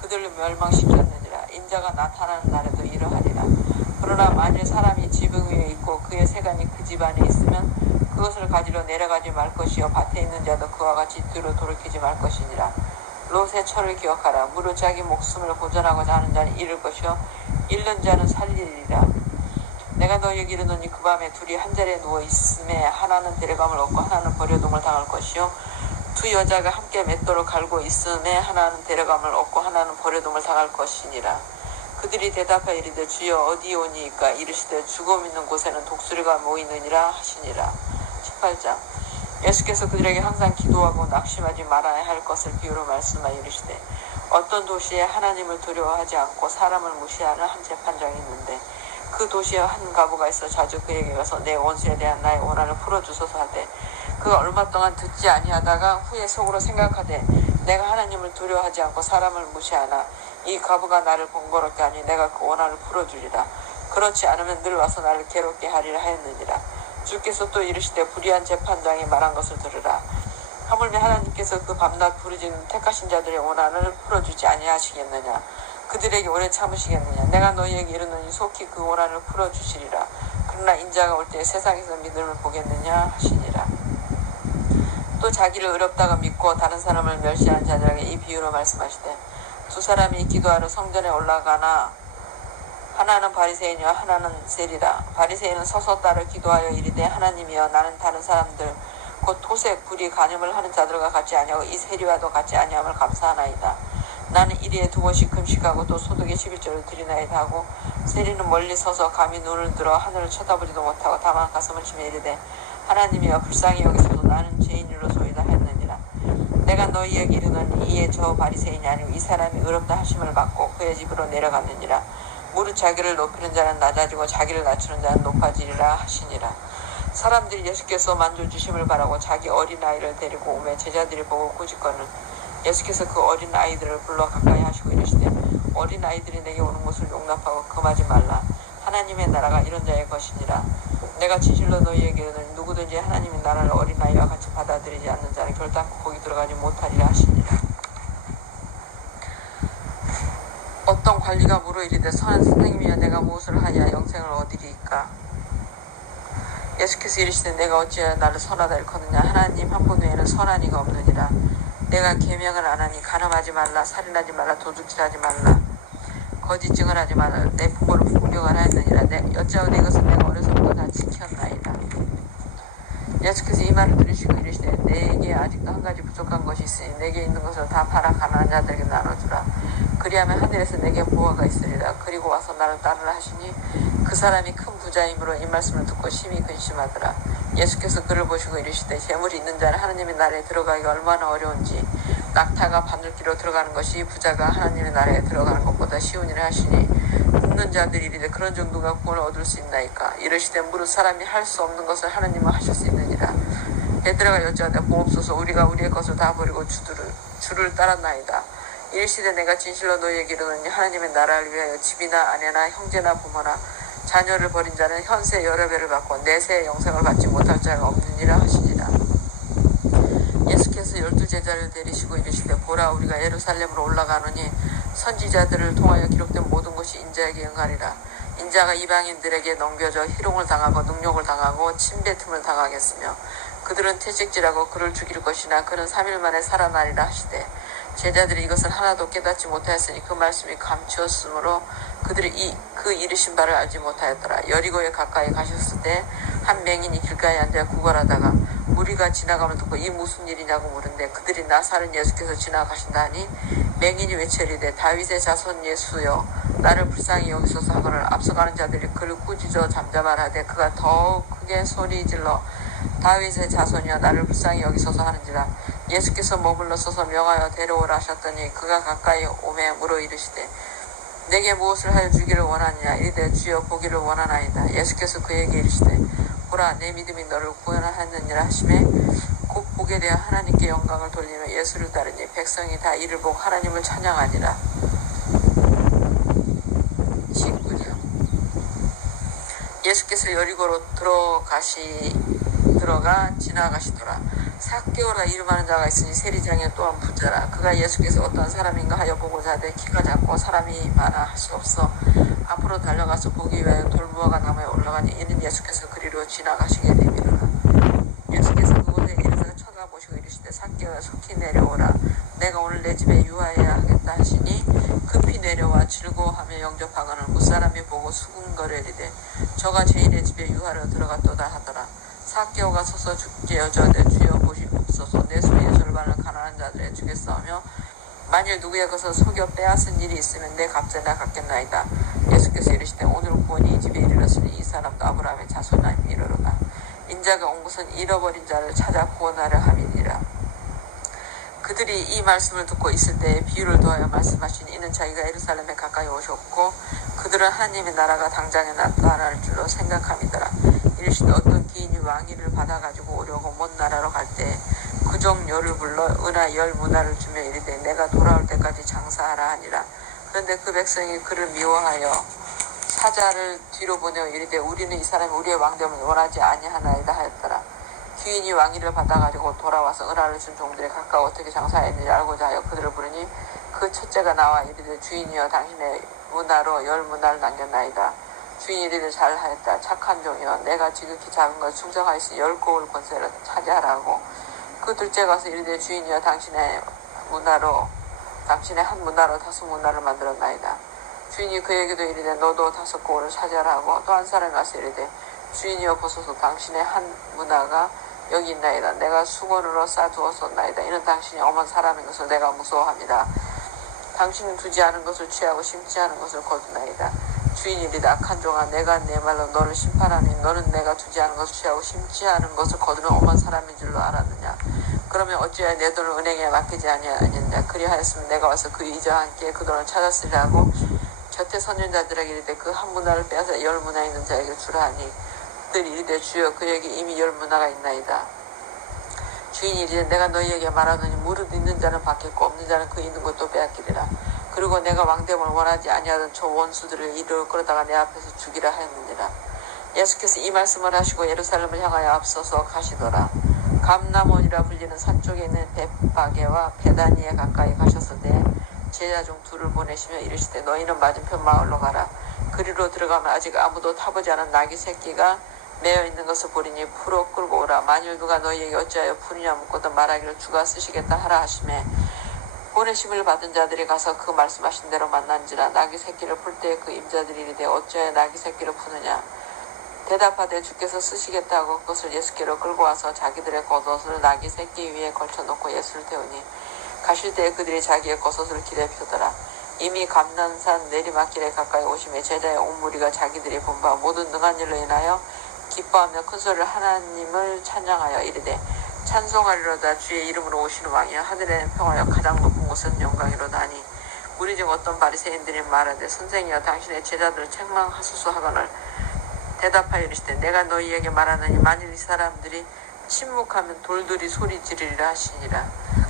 그들을 멸망시켰느니라. 인자가 나타나는 날에도 이러하리라. 그러나 만일 사람이 지붕 위에 있고 그의 세간이 그 집 안에 있으면 그것을 가지러 내려가지 말 것이요 밭에 있는 자도 그와 같이 뒤로 돌이키지 말 것이니라. 롯의 철을 기억하라. 무릇 자기 목숨을 보존하고자 하는 자는 잃을 것이요 잃는 자는 살리리라. 내가 너희에게 이르노니 그 밤에 둘이 한 자리에 누워 있음에 하나는 데려감을 얻고 하나는 버려둠을 당할 것이요 두 여자가 함께 맷돌을 갈고 있음에 하나는 데려감을 얻고 하나는 버려둠을 당할 것이니라. 그들이 대답하여 이르되 주여 어디 오니이까? 이르시되 죽음 있는 곳에는 독수리가 모이느니라 하시니라. 18장. 예수께서 그들에게 항상 기도하고 낙심하지 말아야 할 것을 비유로 말씀하여 이르시되 어떤 도시에 하나님을 두려워하지 않고 사람을 무시하는 한 재판장이 있는데 그 도시에 한 과부가 있어 자주 그에게 가서 내 원수에 대한 나의 원한을 풀어주소서 하되 그가 얼마 동안 듣지 아니하다가 후에 속으로 생각하되 내가 하나님을 두려워하지 않고 사람을 무시하나 이 과부가 나를 번거롭게 하니 내가 그 원한을 풀어주리라. 그렇지 않으면 늘 와서 나를 괴롭게 하리라 하였느니라. 주께서 또 이르시되 불의한 재판장이 말한 것을 들으라. 하물며 하나님께서 그 밤낮 부르짖는 택하신 자들의 원한을 풀어주지 아니하시겠느냐? 그들에게 오래 참으시겠느냐? 내가 너희에게 이르노니 속히 그 원한을 풀어주시리라. 그러나 인자가 올 때 세상에서 믿음을 보겠느냐 하시니라. 또 자기를 의롭다고 믿고 다른 사람을 멸시하는 자들에게 이 비유로 말씀하시되 두 사람이 기도하러 성전에 올라가나 하나는 바리새인이요 하나는 세리라. 바리새인은 서서 따로 기도하여 이르되 하나님이여 나는 다른 사람들 곧 토색 불의 간음을 하는 자들과 같지 아니하고 이 세리와도 같지 아니함을 감사하나이다. 나는 일일에 2번씩 금식하고 또 소득의 11조를 드리나이다 하고 세리는 멀리 서서 감히 눈을 들어 하늘을 쳐다보지도 못하고 다만 가슴을 치며 이르되 하나님이여 불쌍히 여기소서 나는 죄인일로소이다 했느니라. 내가 너희에게 이르노니 이에 저 바리새인이 아니고 이 사람이 의롭다 하심을 받고 그의 집으로 내려갔느니라. 무릇 자기를 높이는 자는 낮아지고 자기를 낮추는 자는 높아지리라 하시니라. 사람들이 예수께서 만져주심을 바라고 자기 어린아이를 데리고 오매 제자들이 보고 꾸짖거늘 예수께서 그 어린아이들을 불러 가까이 하시고 이르시되 어린아이들이 내게 오는 것을 용납하고 금하지 말라. 하나님의 나라가 이런 자의 것이니라. 내가 진실로 너희에게 이르노니 누구든지 하나님의 나라를 어린아이와 같이 받아들이지 않는 자는 결단코 거기 들어가지 못하리라 하시니라. 어떤 관리가 물어 이르되 선한 선생님이여 내가 무엇을 하냐 영생을 얻으리이까? 예수께서 이르시되 내가 어찌하여 나를 선하다 일컫느냐? 하나님 한 분 외에는 선한 이가 없느니라. 내가 계명을 안 하니 간음하지 말라, 살인하지 말라, 도둑질하지 말라, 거짓 증언하지 말라, 내 부모를 공경하라 했느니라. 어찌하여 내 것은 내가 어려서부터 다 지켰나이다. 예수께서 이 말을 들으시고 이르시되 내게 아직도 한 가지 부족한 것이 있으니 내게 있는 것을 다 팔아 가난한 자들에게 나눠주라. 그리하면 하늘에서 내게 보화가 있으리라. 그리고 와서 나를 따르라 하시니 그 사람이 큰 부자이므로 이 말씀을 듣고 심히 근심하더라. 예수께서 그를 보시고 이르시되 재물이 있는 자는 하나님의 나라에 들어가기가 얼마나 어려운지 낙타가 바늘기로 들어가는 것이 부자가 하나님의 나라에 들어가는 것보다 쉬우니라 하시니 듣는 자들이 이르되 그런 정도가 구원을 얻을 수 있나이까? 이르시되 무릇 사람이 할 수 없는 것을 하나님은 하실 수 있느니라. 베드로가 여짜오되 보옵소서 우리가 우리의 것을 다 버리고 주를 따랐나이다. 이르시되 내가 진실로 너희에게 이르노니 하나님의 나라를 위하여 집이나 아내나 형제나 부모나 자녀를 버린 자는 현세 여러 배를 받고 내세 영생을 받지 못할 자가 없느니라 하시니라. 예수께서 12제자를 데리시고 이르시되 보라 우리가 예루살렘으로 올라가노니 선지자들을 통하여 기록된 모든 것이 인자에게 응하리라. 인자가 이방인들에게 넘겨져 희롱을 당하고 능욕을 당하고 침뱉음을 당하겠으며 그들은 채찍질하고 그를 죽일 것이나 그는 3일 만에 살아나리라 하시되 제자들이 이것을 하나도 깨닫지 못하였으니 그 말씀이 감추었으므로 그들이 그 이르신 바를 알지 못하였더라. 여리고에 가까이 가셨을 때 한 맹인이 길가에 앉아 구걸하다가 무리가 지나감을 듣고 이 무슨 일이냐고 물은데 그들이 나사렛 예수께서 지나가신다 하니 맹인이 외쳐이르되 다윗의 자손 예수여 나를 불쌍히 여기소서 하거늘 앞서가는 자들이 그를 꾸짖어 잠잠하라되 그가 더욱 크게 소리질러 다윗의 자손이여 나를 불쌍히 여기소서 하는지라. 예수께서 머물러 서서 명하여 데려오라 하셨더니 그가 가까이 오매 물어 이르시되 내게 무엇을 하여 주기를 원하느냐? 이르되 주여 보기를 원하나이다. 예수께서 그에게 이르시되 보라 내 믿음이 너를 구원하였느니라 하시매 곧 보게 되어 하나님께 영광을 돌리며 예수를 따르니 백성이 다 이를 보고 하나님을 찬양하니라. 19절. 예수께서 여리고로 들어가 지나가시더라. 삭개오라 이름하는 자가 있으니 세리장에 또한 부자라. 그가 예수께서 어떤 사람인가 하여 보고자 하되 키가 작고 사람이 많아 할 수 없어 앞으로 달려가서 보기 위하여 돌무화과 나무에 올라가니 이는 예수께서 그리로 지나가시게 되미로라. 예수께서 그곳에 이르사 쳐다보시고 이르시되 삭개오야 속히 내려오라. 내가 오늘 내 집에 유하여야 하겠다 하시니 급히 내려와 즐거워하며 영접하거늘 무사람이 보고 수군거려 이르되 저가 죄인의 집에 유하러 들어갔도다 하더라. 삭개오가 서서 주께 여짜오되 주여 보시옵소서 내 소유의 절반을 가난한 자들에게 주겠사오며 만일 누구의 것을 속여 빼앗은 일이 있으면 내 값제나 갚겠나이다. 예수께서 이르시되 오늘 구원이 이 집에 이르렀으니 이 사람도 아브라함의 자손이니로다. 인자가 온 것은 잃어버린 자를 찾아 구원하려 함이니라. 그들이 이 말씀을 듣고 있을 때에 비유를 더하여 말씀하시니 이는 자기가 예루살렘에 가까이 오셨고 그들은 하나님의 나라가 당장에 나타날 줄로 생각함이더라. 이르시되 어떤 기인이 왕위를 받아가지고 오려고 먼 나라로 갈 때 그종료를 불러 은하 10문화를 주며 이르되 내가 돌아올 때까지 장사하라 하니라. 그런데 그 백성이 그를 미워하여 사자를 뒤로 보내어 이르되 우리는 이 사람이 우리의 왕됨을 원하지 아니하나이다 하였더라. 귀인이 왕위를 받아가지고 돌아와서 은하를 준 종들의 각각 어떻게 장사했는지 알고자 하여 그들을 부르니 그 첫째가 나와 이르되 주인이여 당신의 문화로 10문화를 남겼나이다. 주인이 이르되 잘하였다. 착한 종이여 내가 지극히 작은 걸 충성하였으니 10고을 권세를 차지하라고. 그 둘째 가서 이르되 주인이여 당신의 한 문화로 5문화를 만들었나이다. 주인이 그에게도 이르되 너도 5고을을 차지하라고. 또 한 사람이 와서 이르되 주인이여 보소서 당신의 한 문화가 여기 있나이다. 내가 수건으로 싸두었었나이다. 이는 당신이 엄한 사람인 것을 내가 무서워합니다. 당신은 두지 않은 것을 취하고 심지 않은 것을 거두나이다. 주인이 이르되 악한 종아 내가 내 말로 너를 심판하니 너는 내가 두지 않은 것을 취하고 심지 않은 것을 거두는 엄한 사람인 줄로 알았느냐. 그러면 어찌하여 내 돈을 은행에 맡기지 아니하였냐. 그리하였으면 내가 와서 그 이자와 함께 그 돈을 찾았으리라 하고 곁에 선전자들에게 이르되 그 한 문화를 빼앗아 10문화 있는 자에게 주라 하니 그들이 이르되 주여 그에게 이미 10문화가 있나이다. 주인이 이르되 내가 너희에게 말하노니 무릇 있는 자는 받겠고 없는 자는 그 있는 것도 빼앗기리라. 그리고 내가 왕됨을 원하지 아니하던 저 원수들을 이르러 끌어다가 내 앞에서 죽이라 하였느니라. 예수께서 이 말씀을 하시고 예루살렘을 향하여 앞서서 가시더라. 감람원이라 불리는 산 쪽에 있는 벳바게와 베다니에 가까이 가셨으되 제자 중 둘을 보내시며 이르시되 너희는 맞은편 마을로 가라. 그리로 들어가면 아직 아무도 타보지 않은 나귀 새끼가 매어 있는 것을 보리니 풀어 끌고 오라. 만일 누가 너희에게 어찌하여 풀이냐 묻거든 말하기를 주가 쓰시겠다 하라 하시매 보내심을 받은 자들이 가서 그 말씀하신 대로 만난지라. 나귀 새끼를 풀 때 그 임자들이 이르되 어찌하여 나귀 새끼를 푸느냐. 대답하되 주께서 쓰시겠다 하고 그것을 예수께로 끌고 와서 자기들의 겉옷을 나귀 새끼 위에 걸쳐놓고 예수를 태우니 가실 때에 그들이 자기의 겉옷을 길에 펴더라. 이미 감난산 내리막길에 가까이 오심에 제자의 온 무리가 자기들이 본 바 모든 능한 일로 인하여 기뻐하며 큰 소리로 하나님을 찬양하여 이르되 찬송하리로다. 주의 이름으로 오시는 왕이여 하늘에는 평화여 가장 높은 곳은 영광이로다 하니 무리 중 어떤 바리새인들이 말하되 선생이여 당신의 제자들을 책망하소서 하거늘 대답하여 이르시되 내가 너희에게 말하느니 만일 이 사람들이 침묵하면 돌들이 소리 지르리라 하시니라.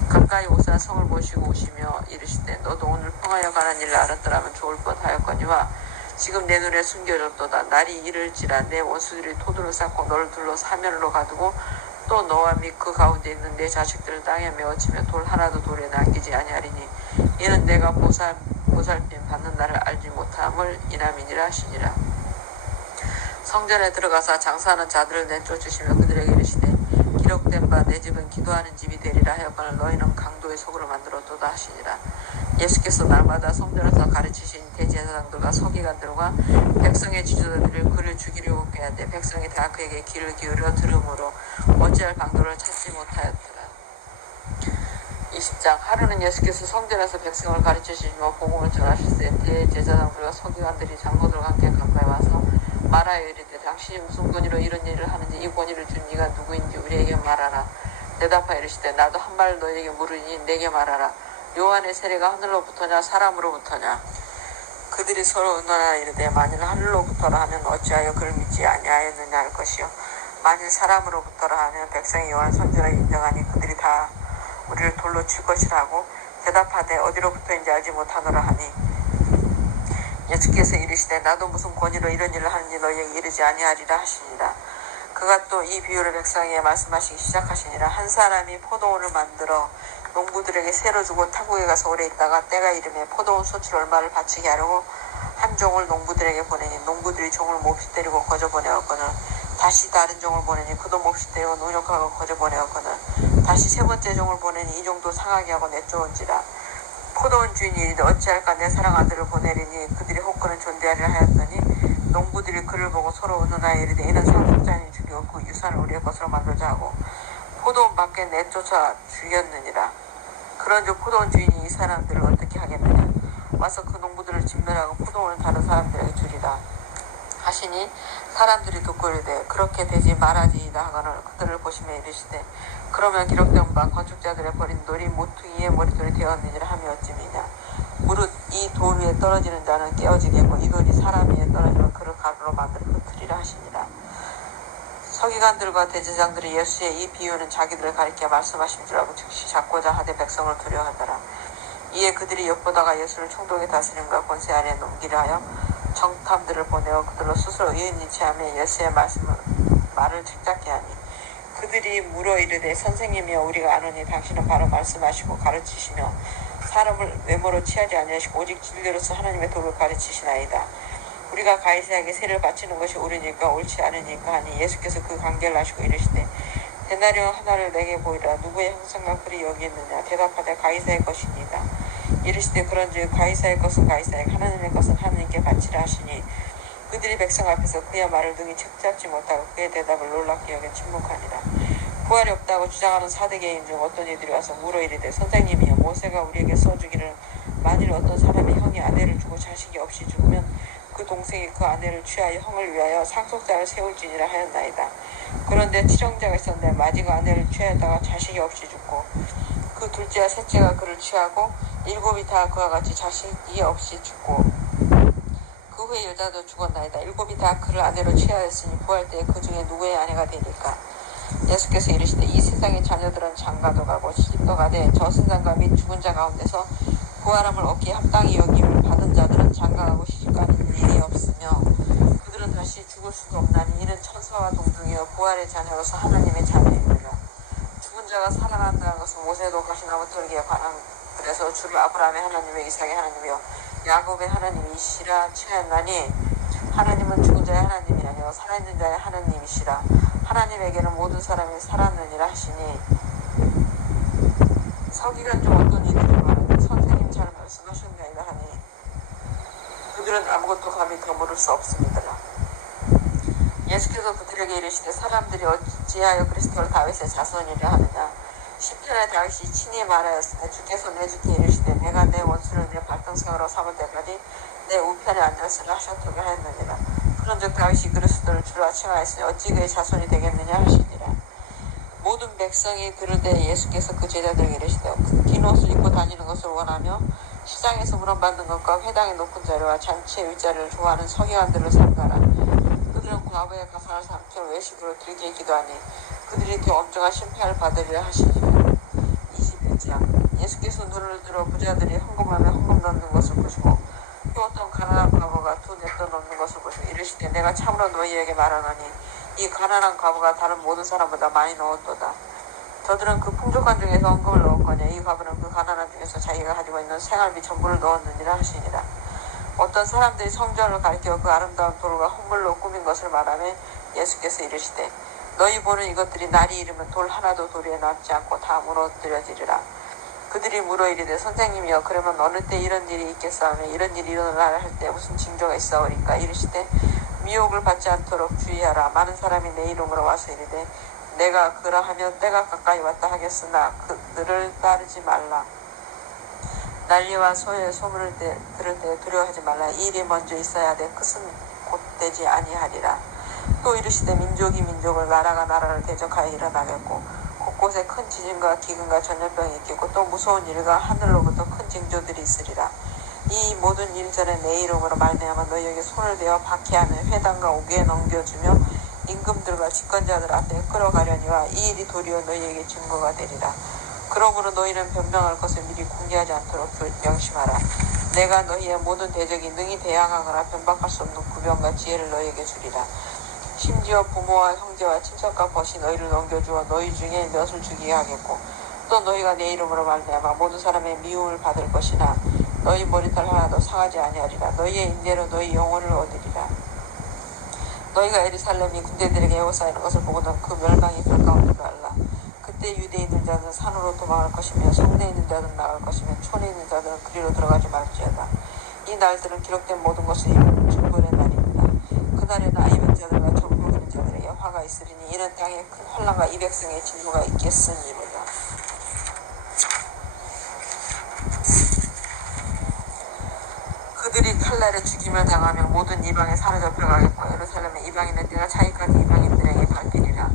가까이 오사 성을 보시고 오시며 이르시되 너도 오늘 평화여 가는 일을 알았더라면 좋을 뻔하였거니와 지금 내 눈에 숨겨졌도다. 날이 이를지라 내 원수들이 토두를 쌓고 너를 둘러 사면으로 가두고 또 너와 및 그 가운데 있는 내 자식들을 땅에 메어치며 돌 하나도 돌에 남기지 아니하리니 이는 내가 보살핌 받는 날을 알지 못함을 이남이니라 하시니라. 성전에 들어가사 장사하는 자들을 내쫓으시며 그들에게 이르시되 기록된 바 내 집은 기도하는 집이 되리라 하였거늘 너희는 강도의 속으로 만들었도다 하시니라. 예수께서 날마다 성전에서 가르치신 대제사장들과 서기관들과 백성의 지도자들을 그를 죽이려고 꾀하되 백성이 다 그에게 귀를 기울여 들으므로 어찌할 방도를 찾지 못하였더라. 20장 하루는 예수께서 성전에서 백성을 가르치시며 복음을 전하실 때 대제사장들과 서기관들이 장로들과 함께 가까이 와서 말하여 이르되 당신이 무슨 권위로 이런 일을 하는지 이 권위를 준 이가 누구인지 우리에게 말하라. 대답하여 이르시되 나도 한 말 너희에게 물으니 내게 말하라. 요한의 세례가 하늘로부터냐 사람으로부터냐. 그들이 서로 의논하여 이르되 만일 하늘로부터라 하면 어찌하여 그를 믿지 아니하였느냐 할 것이요 만일 사람으로부터라 하면 백성이 요한 선지라 인정하니 그들이 다 우리를 돌로 칠 것이라고 대답하되 어디로부터인지 알지 못하노라 하니 예수께서 이르시되 나도 무슨 권위로 이런 일을 하는지 너희에게 이르지 아니하리라 하시니라. 그가 또 이 비유를 백성에게 말씀하시기 시작하시니라. 한 사람이 포도원을 만들어 농부들에게 새로 주고 타국에 가서 오래 있다가 때가 이르매 포도원 소출 얼마를 바치게 하려고 한 종을 농부들에게 보내니 농부들이 종을 몹시 때리고 거저 보내었거늘 다시 다른 종을 보내니 그도 몹시 때리고 능욕하고 거저 보내었거늘 다시 세 번째 종을 보내니 이 종도 상하게 하고 내쫓은지라. 포도원 주인이 이르되 어찌할까 내 사랑 아들을 보내리니 그들이 혹거는 존대하리라 하였더니 농부들이 그를 보고 서로 의논하여 이르되 이는 상속자니 죽이고 그 유산을 우리의 것으로 만들자 하고 포도원 밖에 내쫓아 죽였느니라. 그런즉 포도원 주인이 이 사람들을 어떻게 하겠느냐. 와서 그 농부들을 진멸하고 포도원을 다른 사람들에게 주리라 하시니 사람들이 듣고 이르되 그렇게 되지 말아지이다 하거늘 그들을 보시며 이르시되 그러면 기록된 바 건축자들의 버린 돌이 모퉁이의 머릿돌이 되었느니라 하며 어찌미냐. 무릇 이 돌 위에 떨어지는 자는 깨어지겠고 이 돌이 사람 위에 떨어지면 그를 가루로 만들어 흩으리라 하시니라. 서기관들과 대제장들이 예수의 이 비유는 자기들을 가리켜 말씀하신 줄 알고 즉시 잡고자 하되 백성을 두려워하더라. 이에 그들이 엿보다가 예수를 총독의 다스림과 권세 아래 넘기려 하여 정탐들을 보내어 그들로 스스로 의인이 체하며 예수의 말을 책잡게 하니 그들이 물어 이르되 선생님이여 우리가 아노니 당신은 바로 말씀하시고 가르치시며 사람을 외모로 취하지 아니하시고 오직 진리로서 하나님의 도를 가르치시나이다. 우리가 가이사에게 세를 바치는 것이 옳으니까 옳지 않으니까 하니 예수께서 그 관계를 하시고 이르시되 데나리온 하나를 내게 보이라. 누구의 형상과 글이 여기 있느냐. 대답하되 가이사의 것이니이다. 이르시되 그런즉 가이사의 것은 가이사에게 하나님의 것은 하나님께 바치라 하시니 그들이 백성 앞에서 그의 말을 능히 책잡지 못하고 그의 대답을 놀랍게 여겨 침묵하니라. 부활이 없다고 주장하는 사두개인 중 어떤 이들이 와서 물어 이르되 선생님이여 모세가 우리에게 써주기를 만일 어떤 사람이 형이 아내를 주고 자식이 없이 죽으면 그 동생이 그 아내를 취하여 형을 위하여 상속자를 세울지니라 하였나이다. 그런데 치정자가 있었는데 마지가 아내를 취하였다가 자식이 없이 죽고 그 둘째와 셋째가 그를 취하고 일곱이 다 그와 같이 자식이 없이 죽고 그 후에 여자도 죽었나이다. 일곱이 다 그를 아내로 취하였으니 부활 때에 그 중에 누구의 아내가 되니까. 예수께서 이르시되 이 세상의 자녀들은 장가도 가고 시집도 가되 저승사자 및 죽은 자 가운데서 부활함을 얻기에 합당히 여김을 받은 자들은 장가가고 시집가는 일이 없으며 그들은 다시 죽을 수가 없나니 이는 천사와 동등이요 부활의 자녀로서 하나님의 자녀이니라. 죽은 자가 살아난다는 것은 모세도 가시나무 털기에 관한 그래서 주를 아브라함의 하나님의 이삭의 하나님이요 야곱의 하나님이시라 칭하였나니 하나님은 죽은 자의 하나님이 아니요 살아있는 자의 하나님이시라. 하나님에게는 모든 사람이 살았느니라 하시니 서기관 중 어떤 이들이 말하되 선생님 잘 말씀하셨나이다 하니 그들은 아무것도 감히 더 물을 수 없습니다. 예수께서 그들에게 이르시되 사람들이 어찌하여 그리스도를 다윗의 자손이라 하느냐. 시편에 다윗이 친히 말하였으되 주께서 내 주께 이르시되 내가 내 원수를 내 발등상으로 삼을 때까지 내 우편에 앉았으라 하셨도게 하였느니라. 그런즉 다윗이 그리스도를 주라 칭하였으니 어찌 그의 자손이 되겠느냐 하시니라. 모든 백성이 들을 때 예수께서 그 제자들에게 이르시되 긴 옷을 입고 다니는 것을 원하며 시장에서 물어받는 것과 회당의 높은 자리와 잔치의 윗자리를 좋아하는 서기관들을 삼가라. 그들은 과부의 가사를 삼켜 외식으로 들게 기도하니 그들이 더 엄중한 심판을 받으리라 하시니라. 21장 예수께서 눈을 들어 부자들이 헌금하며 헌금 넣는 것을 보시고 또 어떤 가난한 과부가 돈 냈던 넣는 것을 보시고 이르시되 내가 참으로 너희에게 말하노니 이 가난한 과부가 다른 모든 사람보다 많이 넣었도다. 저들은 그 풍족한 중에서 헌금을 넣었거니와 이 과부는 그 가난한 중에서 자기가 가지고 있는 생활비 전부를 넣었느니라 하시니라. 어떤 사람들이 성전을 가리켜 그 아름다운 돌과 헌물로 꾸민 것을 말하며 예수께서 이르시되 너희 보는 이것들이 날이 이르면 돌 하나도 돌에 남지 않고 다 무너뜨려지리라. 그들이 물어 이르되 선생님이여 그러면 어느 때 이런 일이 있겠사오며 이런 일이 일어나라 할 때 무슨 징조가 있사오리까. 이르시되 미혹을 받지 않도록 주의하라. 많은 사람이 내 이름으로 와서 이르되 내가 그러하면 때가 가까이 왔다 하겠으나 그들을 따르지 말라. 난리와 소의 소문을 들을 때 두려워하지 말라. 이 일이 먼저 있어야 돼 끝은 곧 되지 아니하리라. 또 이르시되 민족이 민족을 나라가 나라를 대적하여 일어나겠고 곳곳에 큰 지진과 기근과 전염병이 있겠고 또 무서운 일과 하늘로부터 큰 징조들이 있으리라. 이 모든 일 전에 내 이름으로 말미암아 너희에게 손을 대어 박해하며 회당과 옥에 넘겨주며 임금들과 집권자들 앞에 끌어가려니와 이 일이 도리어 너희에게 증거가 되리라. 그러므로 너희는 변명할 것을 미리 공개하지 않도록 명심하라. 내가 너희의 모든 대적이 능히 대항하거나 변박할 수 없는 구변과 지혜를 너희에게 주리라. 심지어 부모와 형제와 친척과 벗이 너희를 넘겨주어 너희 중에 몇을 죽이게 하겠고 또 너희가 내 이름으로 말미암아 모든 사람의 미움을 받을 것이나 너희 머리털 하나도 상하지 아니하리라. 너희의 인내로 너희 영혼을 얻으리라. 너희가 예루살렘이 군대들에게 에워싸이는 것을 보고는 그 멸망이 가까운 줄 알라. 그때 유대에 있는 자들은 산으로 도망할 것이며 성내에 있는 자들은 나갈 것이며 촌에 있는 자들은 그리로 들어가지 말지어다. 이 날들은 기록된 모든 것을 이루는 증거의 날입니다. 그날에는 아이의 자들과 정복하는 자들에게 화가 있으리니 이는 땅에 큰 환난과 이 백성의 진노가 있겠으니로다. 칼날에 죽임을 당하며 모든 이방에 사로잡혀가겠고 예루살렘의 이방인의 띠가 차이까지 이방인들에게 밟히리라.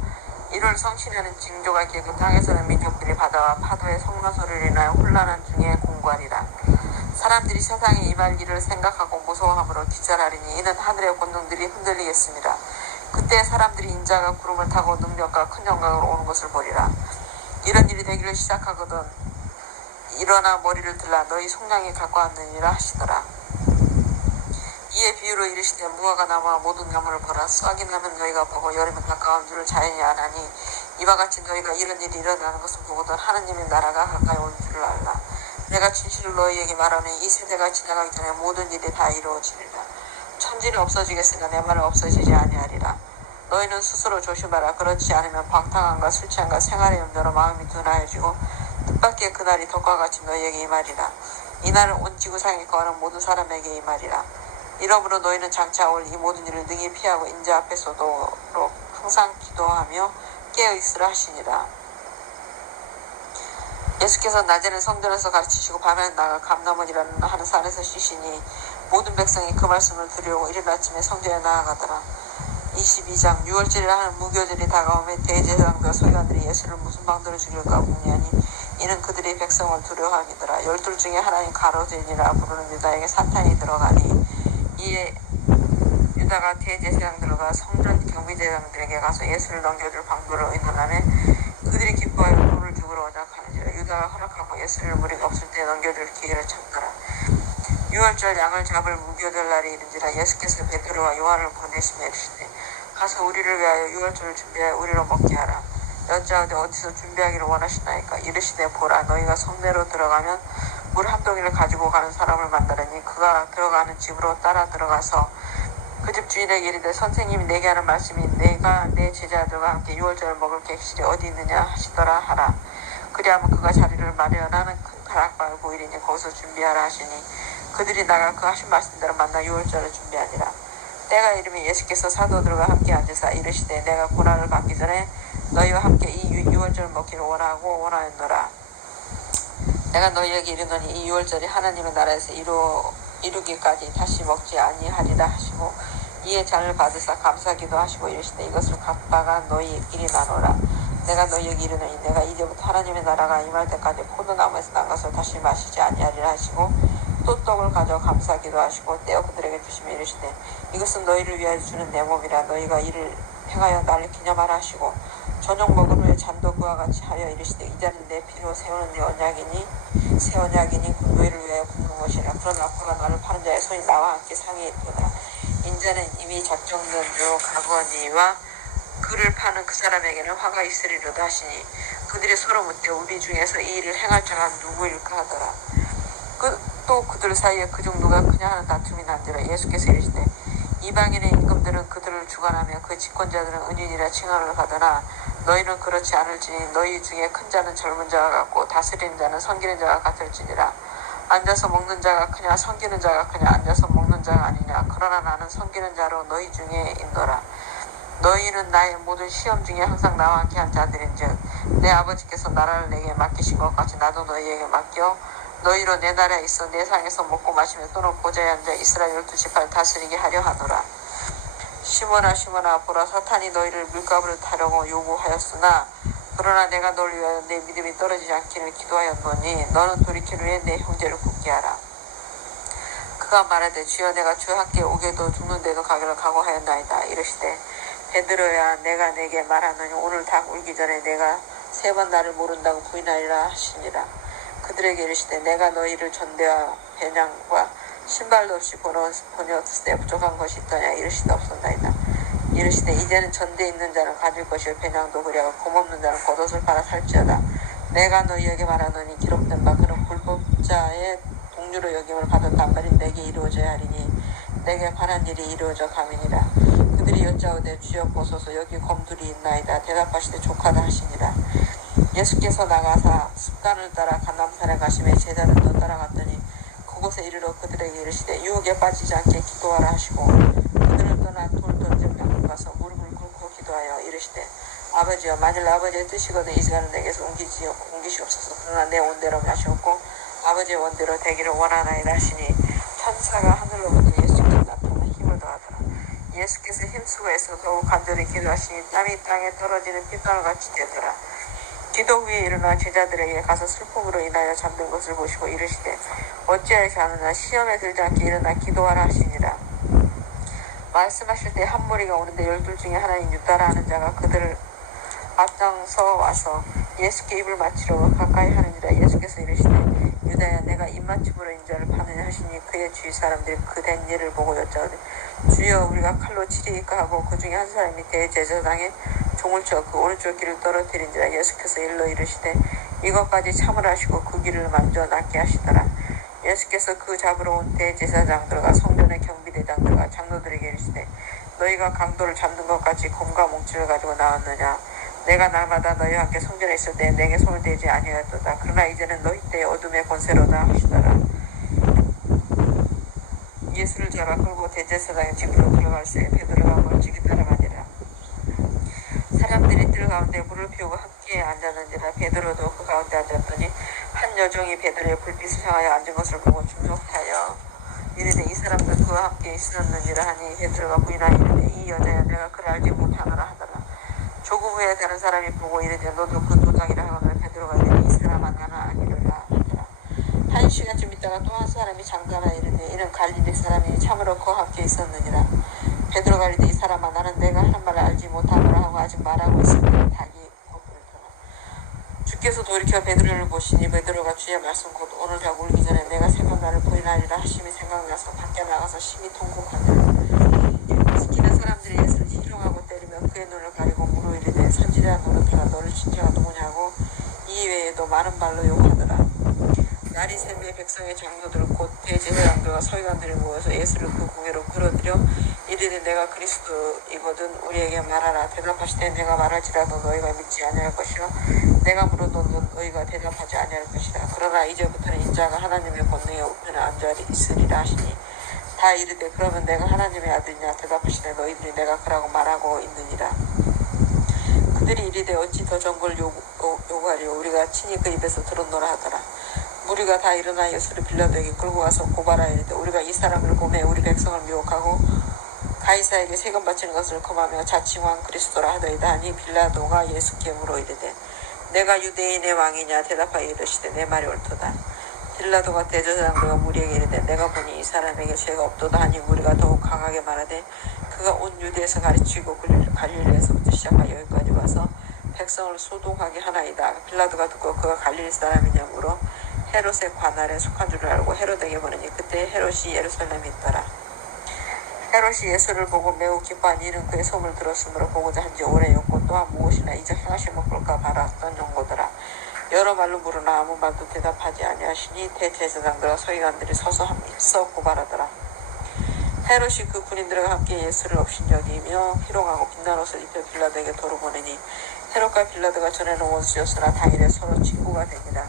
이를 성취되는 징조가 있기에 그 땅에서는 민족들이 바다와 파도의 성난 소리를 인하여 혼란한 중에 공고하리라. 사람들이 세상에 임할 일을 생각하고 무서워함으로 기절하리니 이는 하늘의 권능들이 흔들리겠습니다. 그때 사람들이 인자가 구름을 타고 능력과 큰 영광으로 오는 것을 보리라. 이런 일이 되기를 시작하거든 일어나 머리를 들라 너희 속량이 가까웠느니라 하시더라. 이에 비유로 이르시되 무화과 나무와 모든 나무를 보라. 수확이 나면 너희가 보고 여름에 가까운 줄을 자연히 아나니 이와 같이 너희가 이런 일이 일어나는 것을 보거든 하느님의 나라가 가까이 온 줄을 알라. 내가 진실을 너희에게 말하니 이 세대가 지나가기 전에 모든 일이 다 이루어지리라. 천지는 없어지겠으나 내 말은 없어지지 아니하리라. 너희는 스스로 조심하라. 그렇지 않으면 방탕함과 술 취함과 생활의 염려로 마음이 둔하여지고 뜻밖의 그날이 덕과 같이 너희에게 임하리라. 이날은 온 지구상에 거하는 모든 사람에게 임하리라. 이러므로 너희는 장차 올 이 모든 일을 능히 피하고 인자 앞에 서도록 항상 기도하며 깨어있으라 하시니라. 예수께서 낮에는 성전에서 가르치시고 밤에는 나가 감람원이라는 하는 산에서 쉬시니 모든 백성이 그 말씀을 들으려고 이른 아침에 성전에 나아가더라. 22장 6월절이라 하는 무교절이 다가오매 대제사장과 서기관들이 예수를 무슨 방도로 죽일까 궁리하니 이는 그들이 백성을 두려워함이더라. 12 중에 하나인 가로제니라 부르는 유다에게 사탄이 들어가니 이에 유다가 대제사장들과 성전 경비제사장들에게 가서 예수를 넘겨줄 방도를 의논하며 그들이 기뻐하여 돌을 죽으러 오작하는지라. 유다가 허락하고 예수를 무리가 없을 때 넘겨줄 기회를 찾더라. 6월절 양을 잡을 무교절 날이 이른지라. 예수께서 베드로와 요한을 보내시며 이르시되 가서 우리를 위하여 6월절을 준비하여 우리로 먹게 하라. 여짜오되 어디서 준비하기를 원하시나이까. 이르시되 보라 너희가 성내로 들어가면 물 한 동이를 가지고 가는 사람을 만나려니 그가 들어가는 집으로 따라 들어가서 그 집 주인에게 이르되 선생님이 내게 하는 말씀이 내가 내 제자들과 함께 6월절을 먹을 객실이 어디 있느냐 하시더라 하라. 그리하면 그가 자리를 마련하는 큰 다락방을 보이리니 거기서 준비하라 하시니 그들이 나가 그 하신 말씀대로 만나 6월절을 준비하니라. 때가 이르면 예수께서 사도들과 함께 앉으사 이르시되 내가 고난을 받기 전에 너희와 함께 이 6월절을 먹기를 원하였노라. 내가 너희에게 이르노니 이 6월절이 하나님의 나라에서 이루기까지 다시 먹지 아니하리라 하시고 이에 잔을 받으사 감사기도 하시고 이르시되 이것을 각다가 너희끼리 나누라. 내가 너희에게 이르노니 내가 이제부터 하나님의 나라가 임할 때까지 포도나무에서 난 것을 다시 마시지 아니하리라 하시고 또 떡을 가져 감사기도 하시고 떼어 그들에게 주시며 이르시되 이것은 너희를 위하여 주는 내 몸이라. 너희가 이를 행하여 나를 기념하라 하시고 저녁 먹은 후에 잔도 그와 같이 하여 이르시되 이 잔은 내 피로 세우는 새 언약이니 곧 너희를 위하여 붓는 것이라. 그러나 그가 나를 파는 자의 손이 나와 함께 상에 있도다. 인자는 이미 작정된 대로 가거니와 그를 파는 그 사람에게는 화가 있으리로다 하시니 그들이 서로 묻되 우리 중에서 이 일을 행할 자가 누구일까 하더라. 또 그들 사이에 그중 누가 크냐 하는 다툼이 난지라. 예수께서 이르시되 이방인의 임금들은 그들을 주관하며 그 집권자들은 은인이라 칭함을 받으나 너희는 그렇지 않을지니 너희 중에 큰 자는 젊은 자가 같고 다스리는 자는 섬기는 자가 같을지니라. 앉아서 먹는 자가 크냐 섬기는 자가 크냐. 앉아서 먹는 자가 아니냐. 그러나 나는 섬기는 자로 너희 중에 있노라. 너희는 나의 모든 시험 중에 항상 나와 함께 한 자들인즉 내 아버지께서 나라를 내게 맡기신 것 같이 나도 너희에게 맡겨 너희로 내 나라에 있어 내 상에서 먹고 마시며 또는 보좌에 앉아 이스라엘 12지파를 다스리게 하려 하노라. 시몬아 보라 사탄이 너희를 물가부를 타려고 요구하였으나 그러나 내가 너를 위하여 내 믿음이 떨어지지 않기를 기도하였노니 너는 돌이킬 후에 내 형제를 굳게 하라. 그가 말하되 주여 내가 주와 함께 오게도 죽는데도 가기를 각오하였나이다. 이르시되 베드로야 내가 내게 말하노니 오늘 닭 울기 전에 내가 3번 나를 모른다고 부인하리라 하시니라. 그들에게 이르시되 내가 너희를 전대와 배낭과 신발도 없이 보내었을 부족한 것이 있더냐. 이르시되 없었나이다. 이르시되 이제는 전대 있는 자는 가질 것이요 배낭도 그리하고 곰없는 자는 겉옷을 팔아 살지어다. 내가 너희에게 말하노니 기록된 바 그는 불법자의 동류로 여김을 받았단 말이 내게 이루어져야 하리니 내게 관한 일이 이루어져 가미니라. 그들이 여짜오되 주여 보소서 여기 검둘이 있나이다. 대답하시되 족하다 하시니라. 예수께서 나가사 습관을 따라 감람산에 가시매 제자를 또 따라갔더니 그곳에 이르러 그들에게 이르시되 유혹에 빠지지 않게 기도하라 하시고 그들을 떠나 돌 던진 벽으로 가서 무릎을 꿇고 기도하여 이르시되 아버지여 만일 아버지의 뜻이거든 이 시간은 내게서 옮기시옵소서. 그러나 내 원대로 마시옵고 아버지의 원대로 되기를 원하나이다 하시니 천사가 하늘로부터 예수께 나타나 힘을 더하더라. 예수께서 힘쓰고 애써 더욱 간절히 기도하시니 땀이 땅에 떨어지는 핏방울같이 되더라. 기도 후에 일어나 제자들에게 가서 슬픔으로 인하여 잠든 것을 보시고 이르시되 어찌하여 자느냐 시험에 들지 않게 일어나 기도하라 하시니라. 말씀하실 때 한 무리가 오는데 12 중에 하나인 유다라 하는 자가 그들을 앞장서 와서 예수께 입을 맞추려 가까이 하느니라. 예수께서 이르시되 유다야 내가 입맞춤으로 인자를 파느냐 하시니 그의 주위 사람들이 그 된 일을 보고 여짜오되 주여 우리가 칼로 치리이까 하고 그 중에 한 사람이 대제사장의 종을 쳐 그 오른쪽 귀를 떨어뜨린지라. 예수께서 일러 이르시되 이것까지 참으라 하시고 그 귀를 만져 낫게 하시더라. 예수께서 그 잡으러 온 대제사장들과 성전의 경비대장들과 장로들에게 이르시되 너희가 강도를 잡는 것 같이 검과 몽치를 가지고 나왔느냐. 내가 날마다 너희와 함께 성전에 있을 때 내게 손을 대지 아니하였도다. 그러나 이제는 너희 때의 어둠의 권세로다 하시더라. 예수를 잡아 끌고 대제사장의 집으로 들어갈새 베드로가 멀찍이 따라가니라. 사람들이 뜰 가운데 불을 피우고 함께 앉았는지라. 베드로도 그 가운데 앉았더니 한 여종이 베드로의 불빛을 향하여 앉은 것을 보고 주목하여 이르되 이 사람도 그와 함께 있었느니라 하니 베드로가 부인하여 이르되 이 여자야 내가 그를 알지 못하노라 하더라. 조금 후에 다른 사람이 보고 이르되 너도 그 도당이라 하거늘 베드로가 이르되 이 사람아 나는 아니로라 하더라. 1시간쯤 있다가 또 한 사람이 장가라 이르되 이는 갈릴리 사람이 참으로 그와 함께 있었느니라. 베드로가 이르되 이 사람아 나는 내가 하는 말을 알지 못하노라 하고 아직 말하고 있을 때 닭이 거꾸를 떠나 주께서 돌이켜 베드로를 보시니 베드로가 주의 말씀 곧 오늘 닭 울기 전에 내가 세 번 나를 부인하리라 하심이 생각나서 밖에 나가서 심히 통곡하니라. 지키는 사람들이 예수를 희롱하고 때리며 그의 눈을 가리고 물어 이르되 선지자한 노릇하라 너를 친자가 누구냐고 이 외에도 많은 말로 욕하더라. 날이 새매 백성의 장로들 곧 대제사장들과 서기관들이 모여서 예수를 그 궁에로 끌어들여 이르되 내가 그리스도이거든 우리에게 말하라. 대답하시되 내가 말할지라도 너희가 믿지 아니할 것이요 내가 물어도 너희가 대답하지 아니할 것이라. 그러나 이제부터는 인자가 하나님의 권능에 우편에 앉아 있으리라 하시니 다 이르되 그러면 내가 하나님의 아들이냐. 대답하시되 너희들이 내가 그라고 말하고 있느니라. 그들이 이르되 어찌 더 정벌 요구하리요 우리가 친히 그 입에서 들었노라 하더라. 무리가 다 일어나 예수를 빌라도에게 끌고 가서 고발하여 이르되 우리가 이 사람을 보매 우리 백성을 미혹하고 가이사에게 세금 바치는 것을 금하며 자칭왕 그리스도라 하더이다 하니 빌라도가 예수께 물어 이르되 내가 유대인의 왕이냐. 대답하여 이르시되 내 말이 옳도다. 빌라도가 대제사장들과 무리에게 이르되 내가 보니 이 사람에게 죄가 없도다 하니 무리가 더욱 강하게 말하되 그가 온 유대에서 가르치고 갈릴리에서부터 시작하여 여기까지 와서 백성을 소동하게 하나이다. 빌라도가 듣고 그가 갈릴리 사람이냐 물어 헤롯의 관할에 속한 줄 알고 헤롯에게 물으니 그때 헤롯이 예루살렘에 있더라. 헤롯이 예수를 보고 매우 기뻐하니 이는 그의 소문을 들었으므로 보고자 한지 오래였고 또한 무엇이나 이제 행하심을 볼까 바랐던 정도더라. 여러 말로 물으나 아무 말도 대답하지 아니하시니 대제사장들과 서기관들이 서서 함써 고발하더라. 헤롯이 그 군인들과 함께 예수를 업신여기며 희롱하고 빛난 옷을 입혀 빌라도에게 도로 보내니 헤롯과 빌라도가 전에는 원수였으나 당일에 서로 친구가 되니라.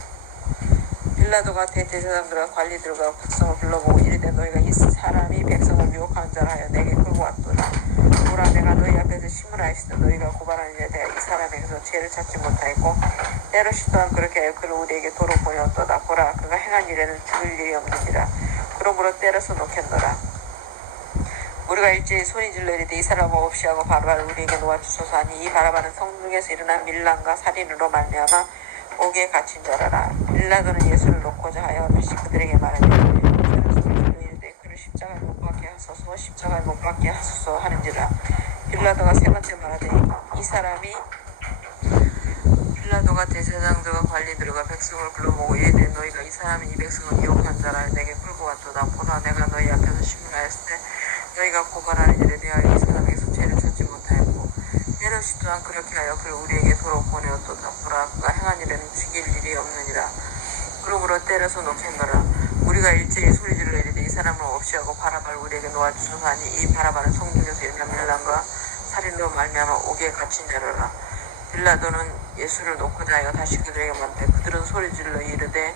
빌라도가 대제사장들과 관리들과 백성을 불러보고 이르되 너희가 이 사람이 백성을 미혹하는 자라 하여 내게 끌고 왔도다. 보라 내가 너희 앞에서 심을하였으되 너희가 고발하는 일에 대하여 이 사람에게서 죄를 찾지 못하였고 헤롯이 또한 그렇게 하여 그를 우리에게 도로 보내었도다. 보라 그가 행한 일에는 죽을 일이 없느니라. 그러므로 때려서 놓겠노라. 우리가 일제히 소리질러 이르되 이 사람은 없이 하고 바라바를 우리에게 놓아주소서 하니 이 바라바는 성중에서 일어난 밀란과 살인으로 말미암아 옥에 갇힌 자라라. 빌라도는 예수를 놓고자 하여 다시 그들에게 말하되 저는 소리질러 이르되 그를 십자가에 못 박게 하소서 십자가에 못 박게 하소서 하는지라. 빌라도가 세 번째 말하되 이 사람이 빌라도가 대제사장들과 관리들과 백성을 불러보고 이르되 너희가 이 사람이 이 백성을 미혹한 자라 내게 끌고 왔도다. 보라 내가 너희 앞에서 심문하였을 때 너희가 고발하는 일에 대하여 이 사람에게서 죄를 찾지 못하였고 헤롯이 또한 그렇게 하여 그를 우리에게 도로 보내었도다. 보라 그가 행한 일에는 죽일 일이 없느니라. 그러므로 때려서 놓겠노라. 우리가 일제히 소리질러 이르되 이 사람을 없이 하고 바라바를 우리에게 놓아주소서 하니 이 바라바는 성중에서 일어난 밀란과 살인으로 말미암아 옥에 갇힌 자라라. 빌라도는 예수를 놓고자 하여 다시 그들에게 말하되 그들은 소리질러 이르되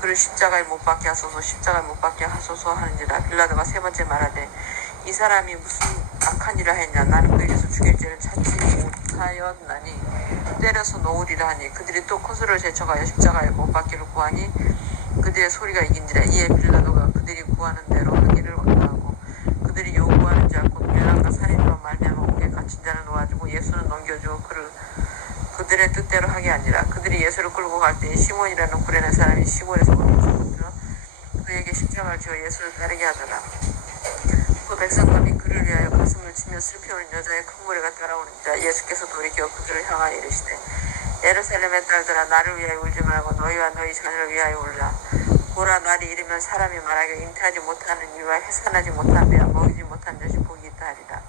그를 십자가에 못 박게 하소서 십자가에 못 박게 하소서 하는지라. 빌라도가 세 번째 말하되 이 사람이 무슨 악한 일을 했냐. 나는 그에게서 죽일 죄를 찾지 못하였나니 때려서 놓으리라 하니 그들이 또 코스를 제쳐가여 십자가에 못 박기를 구하니 그들의 소리가 이긴지라. 이에 빌라도가 그들이 구하는 대로 하기를 원하고 그들이 요구하는 자 곧 멸랑과 살인으로 말미암아 옥에 갇힌 자를 놓아주고 예수는 넘겨주고 그들의 뜻대로 하게 아니라 그들이 예수를 끌고 갈 때에 시몬이라는 구레네 사람이 시골에서 걸어서 들어 그에게 십자가를 지어 예수를 따르게 하더라. 그 백성감이 그를 위하여 가슴을 치며 슬피우는 여자의 큰 무리가 따라오는자 예수께서 돌이켜 그들을 향하여 이르시되 예루살렘의 딸들아 나를 위하여 울지 말고 너희와 너희 자녀를 위하여 울라. 보라 날이 이르면 사람이 말하기를 잉태하지 못하는 이와 해산하지 못한 배와 먹이지 못한 젖이 복이 있다 하리라.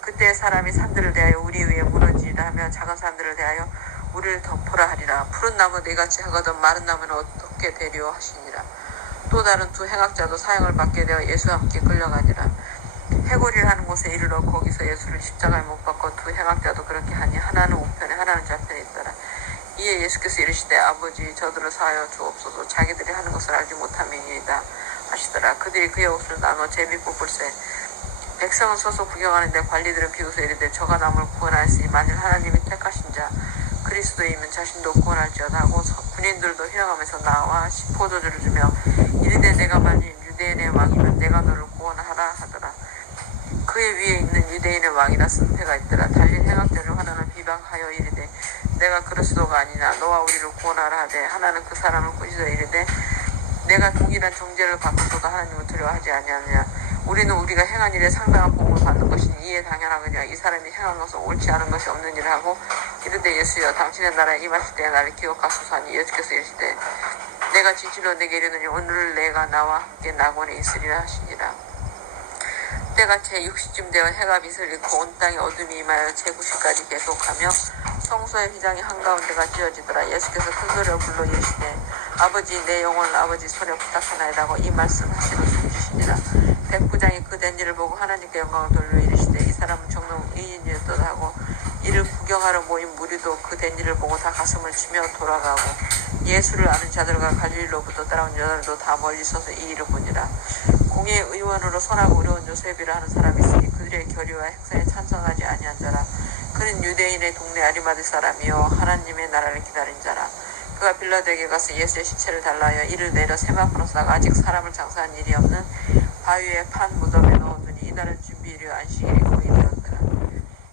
그때 사람이 산들을 대하여 우리 위에 무너지리라 하며 작은 산들을 대하여 우리를 덮으라 하리라. 푸른 나무 네같이 하거든 마른 나무는 어떻게 되리오 하시니라. 또 다른 두 행악자도 사형을 받게 되어 예수와 함께 끌려가니라. 해골이라 하는 곳에 이르러 거기서 예수를 십자가에 못 박고 두 행악자도 그렇게 하니 하나는 우편에 하나는 좌편에 있더라. 이에 예수께서 이르시되 아버지 저들을 사하여 주옵소서 자기들이 하는 것을 알지 못함이니이다 하시더라. 그들이 그의 옷을 나눠 제비 뽑을세 백성은 서서 구경하는데 관리들은 비웃어 이르되 저가 남을 구원하였으니 만일 하나님이 택하신 자 그리스도이면 자신도 구원할지어다 하고 군인들도 희롱하면서 나와 포도주를 주며 이르되 내가 만일 유대인의 왕이면 내가 너를 구원하라 하더라. 그의 위에 있는 유대인의 왕이라 쓴 패가 있더라. 달린 행악자 중 하나는 비방하여 이르되 내가 그리스도가 아니냐 너와 우리를 구원하라 하되 하나는 그 사람을 꾸짖어 이르되 내가 동일한 정죄를 받고서도 하나님을 두려워하지 아니하느냐. 우리는 우리가 행한 일에 상당한 복을 받는 것이니 이에 당연하거니와 이 사람이 행한 것은 옳지 않은 것이 없는 일을 하고 이르되 예수여 당신의 나라에 임하실 때에 나를 기억하소서 하니 예수께서 이르시되 내가 진실로 내게 이르노니 오늘 내가 나와 함께 낙원에 있으리라 하시니라. 때가 제60쯤 되어 해가 빛을 잃고 온 땅에 어둠이 임하여 제90까지 계속하며 성소의 휘장이 한가운데가 찢어지더라. 예수께서 큰 소리로 불러 이르시되 아버지 내 영혼을 아버지 손에 부탁하나이다 하고 이 말씀 하시고 숨지시니라. 백부장이 그 된 일을 보고 하나님께 영광을 돌려 이르시되 이 사람은 정녕 의인이었도다 하고 이를 구경하러 모인 무리도 그 된 일을 보고 다 가슴을 치며 돌아가고 예수를 아는 자들과 갈릴리로부터 따라온 여자들도 다 멀리 서서 이 일을 보니라. 공의 의원으로 선하고 의로운 요셉이라 하는 사람이 있으니 그들의 결의와 행사에 찬성하지 아니한 자라. 그는 유대인의 동네 아리마드 사람이요 하나님의 나라를 기다린 자라. 그가 빌라도에게 가서 예수의 시체를 달라 하여 이를 내려 세마포로 싸가 아직 사람을 장사한 일이 없는 바위에 판 무덤에 넣어두니 이날은 준비일이요 안식일이 거의 되었더라.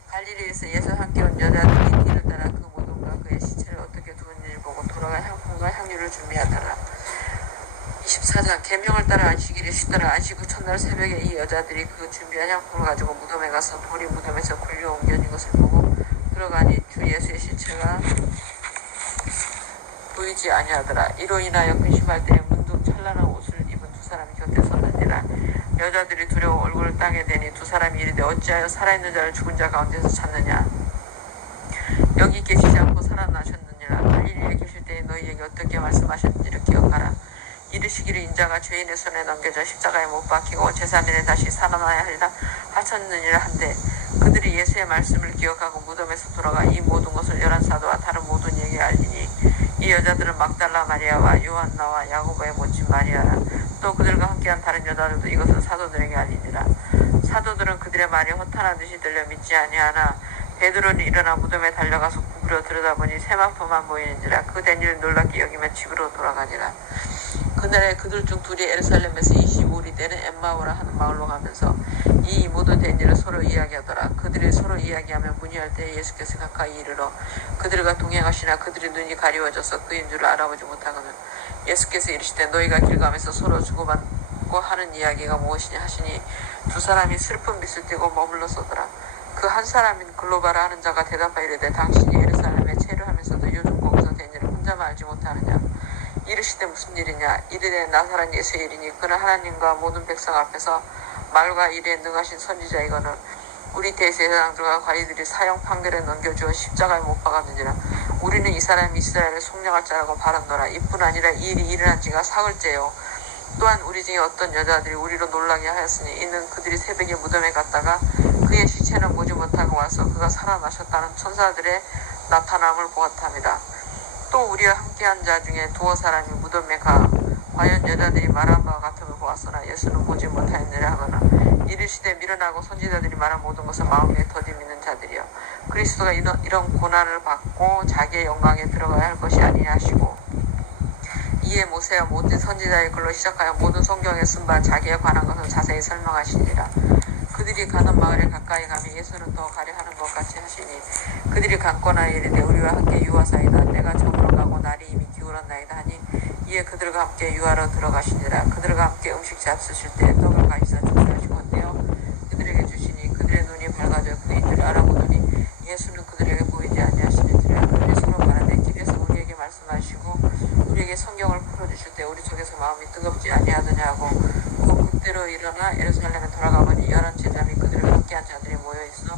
갈릴리에서 예수와 함께 온 여자들이 뒤를 따라 그 무덤과 그의 시체를 어떻게 두었는지를 보고 돌아가 향품과 향유를 준비하더라. 24장 계명을 따라 안식일이 쉬더라. 안식 후 첫날 새벽에 이 여자들이 그 준비한 향품을 가지고 무덤에 가서 돌이 무덤에서 굴려 옮겨진 것을 보고 들어가니 주 예수의 시체가 보이지 아니하더라. 이로 인하여 근심할 때에 문득 찬란한 옷을 입은 두 사람이 곁에 섰는지라. 여자들이 두려워 얼굴을 땅에 대니 두 사람이 이르되 어찌하여 살아있는 자를 죽은 자 가운데서 찾느냐. 여기 계시지 않고 살아나셨느니라. 갈릴리에 계실 때에 너희에게 어떻게 말씀하셨는지를 기억하라. 이르시기를 인자가 죄인의 손에 넘겨져 십자가에 못 박히고 제3일에 다시 살아나야 하리라 하셨느니라 한데 그들이 예수의 말씀을 기억하고 무덤에서 돌아가 이 모든 것을 열한 사도와 다른 모든 이에게 알리니 이 여자들은 막달라 마리아와 요한나와 야고보의 모친 마리아라. 또 그들과 함께한 다른 여자들도 이것을 사도들에게 알리니라. 사도들은 그들의 말이 허탄하듯이 들려 믿지 아니하나 베드로는 일어나 무덤에 달려가서 구부려 들여다보니 세마포만 보이는지라. 그 된 일을 놀랍게 여기며 집으로 돌아가니라. 그날에 그들 중 둘이 예루살렘에서 25리 되는 엠마오라 하는 마을로 가면서 이 모든 된 일을 서로 이야기하더라. 그들이 서로 이야기하며 문의할 때 예수께서 가까이 이르러 그들과 동행하시나 그들의 눈이 가리워져서 그인 줄을 알아보지 못하거늘 예수께서 이르시되 너희가 길 가면서 서로 주고받고 하는 이야기가 무엇이냐 하시니 두 사람이 슬픈 빛을 띠고 머물러 서더라. 그 한 사람인 글로바라 하는 자가 대답하여 이르되 당신이 예루살렘에 체류하면서도 요즘 거기서 된 일을 혼자만 알지 못하느냐. 이르시되 무슨 일이냐. 이르되 나사렛 예수의 일이니 그는 하나님과 모든 백성 앞에서 말과 일에 능하신 선지자이거늘 우리 대제사장들과 관리들이 사형 판결에 넘겨주어 십자가에 못 박았느니라. 우리는 이 사람이 이스라엘을 속량할 자라고 바란노라. 이뿐 아니라 이 일이 일어난 지가 사흘째요. 또한 우리 중에 어떤 여자들이 우리로 놀라게 하였으니 이는 그들이 새벽에 무덤에 갔다가 그의 시체는 보지 못하고 와서 그가 살아나셨다는 천사들의 나타남을 보았답니다. 또 우리와 함께한 자 중에 두어 사람이 무덤에 가 과연 여자들이 말한 바와 같음을 보았으나 예수는 보지 못하였느냐 하거나 이르시되 미련하고 선지자들이 말한 모든 것을 마음에 더디 믿는 자들이여 그리스도가 이런 고난을 받고 자기의 영광에 들어가야 할 것이 아니냐 하시고 이에 모세와 모든 선지자의 글로 시작하여 모든 성경에 쓴 바 자기에 관한 것을 자세히 설명하시니라. 그들이 가는 마을에 가까이 가면 예수는 더 가려 하는 것 같이 하시니 그들이 강권하여 이르되 우리와 함께 유하사이다. 내가 저물어 가고 날이 이미 기울었나이다 하니 이에 그들과 함께 유하러 들어가시니라. 그들과 함께 음식 잡수실 때 떡을 가지사 축사하시건대요 그들에게 주시니 그들의 눈이 밝아져 그인줄 알아보더니 예수는 그들에게 보이지 아니하시는지라. 그들이 서로 말하되 길에서 우리에게 말씀하시고 우리에게 성경을 풀어주실 때 우리 속에서 마음이 뜨겁지 아니하느냐고. 곧 그때로 일어나 예루살렘에 돌아가보니 열한 제자 및 그들과 함께한 자들이 모여있어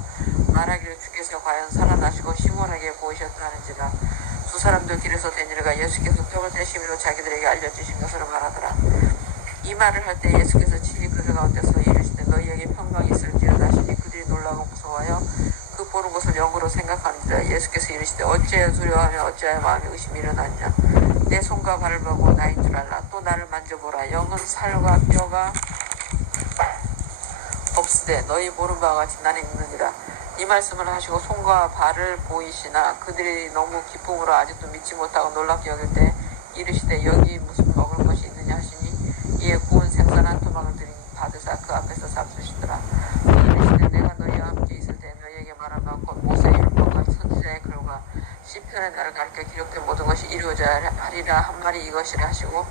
말하기를 주께서 과연 살아나시고 시몬에게 보이셨다 하는지라. 두 사람도 길에서 되니르가 예수께서 떡을 떼심으로 자기들에게 알려주신 것으로 말하더라. 이 말을 할 때 예수께서 친히 그들 가운데서 이르시되 너희에게 평강이 있을지어다 하시니 그들이 놀라고 무서워하여 그 보는 것을 영으로 생각하는지라. 예수께서 이르시되 어찌하여 두려워하며 어찌하여 마음에 의심이 일어나느냐. 내 손과 발을 보고 나인 줄 알라. 또 나를 만져보라. 영은 살과 뼈가 없으되 너희 보는 바와 같이 나는 있느니라. 이 말씀을 하시고 손과 발을 보이시나 그들이 너무 기쁨으로 아직도 믿지 못하고 놀랍게 여길 때 이르시되 여기 무슨 먹을 것이 있느냐 하시니 이에 구운 생선 한 토막을 받으사 그 앞에서 잡수시더라. 또 이르시되 내가 너희와 함께 있을 때 너희에게 말한 바 곧 모세의 율법과 선지자의 글과 시편의 나를 가르쳐 기록된 모든 것이 이루어져야 하리라 한 말이 이것이라 하시고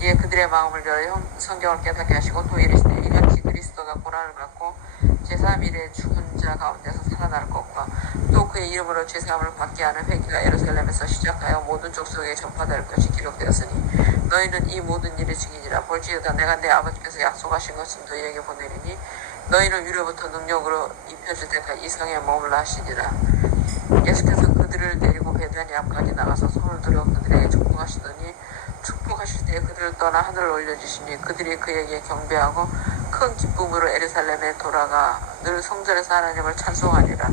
이에 그들의 마음을 열어 성경을 깨닫게 하시고 또 이르시되 이같이 그리스도가 고난을 받고 제3일에 죽은 자 가운데서 살아날 것과 또 그의 이름으로 죄사함을 받게 하는 회개가 예루살렘에서 시작하여 모든 족속에 전파될 것이 기록되었으니 너희는 이 모든 일의 증인이라. 볼지어다 내가 내 아버지께서 약속하신 것을 너희에게 보내리니 너희는 위로부터 능력으로 입혀질 때까지 이 성에 머물라 하시니라. 예수께서 그들을 데리고 베다니 앞까지 나가서 손을 들어 그들에게 축복하시더니 축복하실 때 그들을 떠나 하늘을 올려주시니 그들이 그에게 경배하고 큰 기쁨으로 예루살렘에 돌아가 늘 성전에서 하나님을 찬송하니라.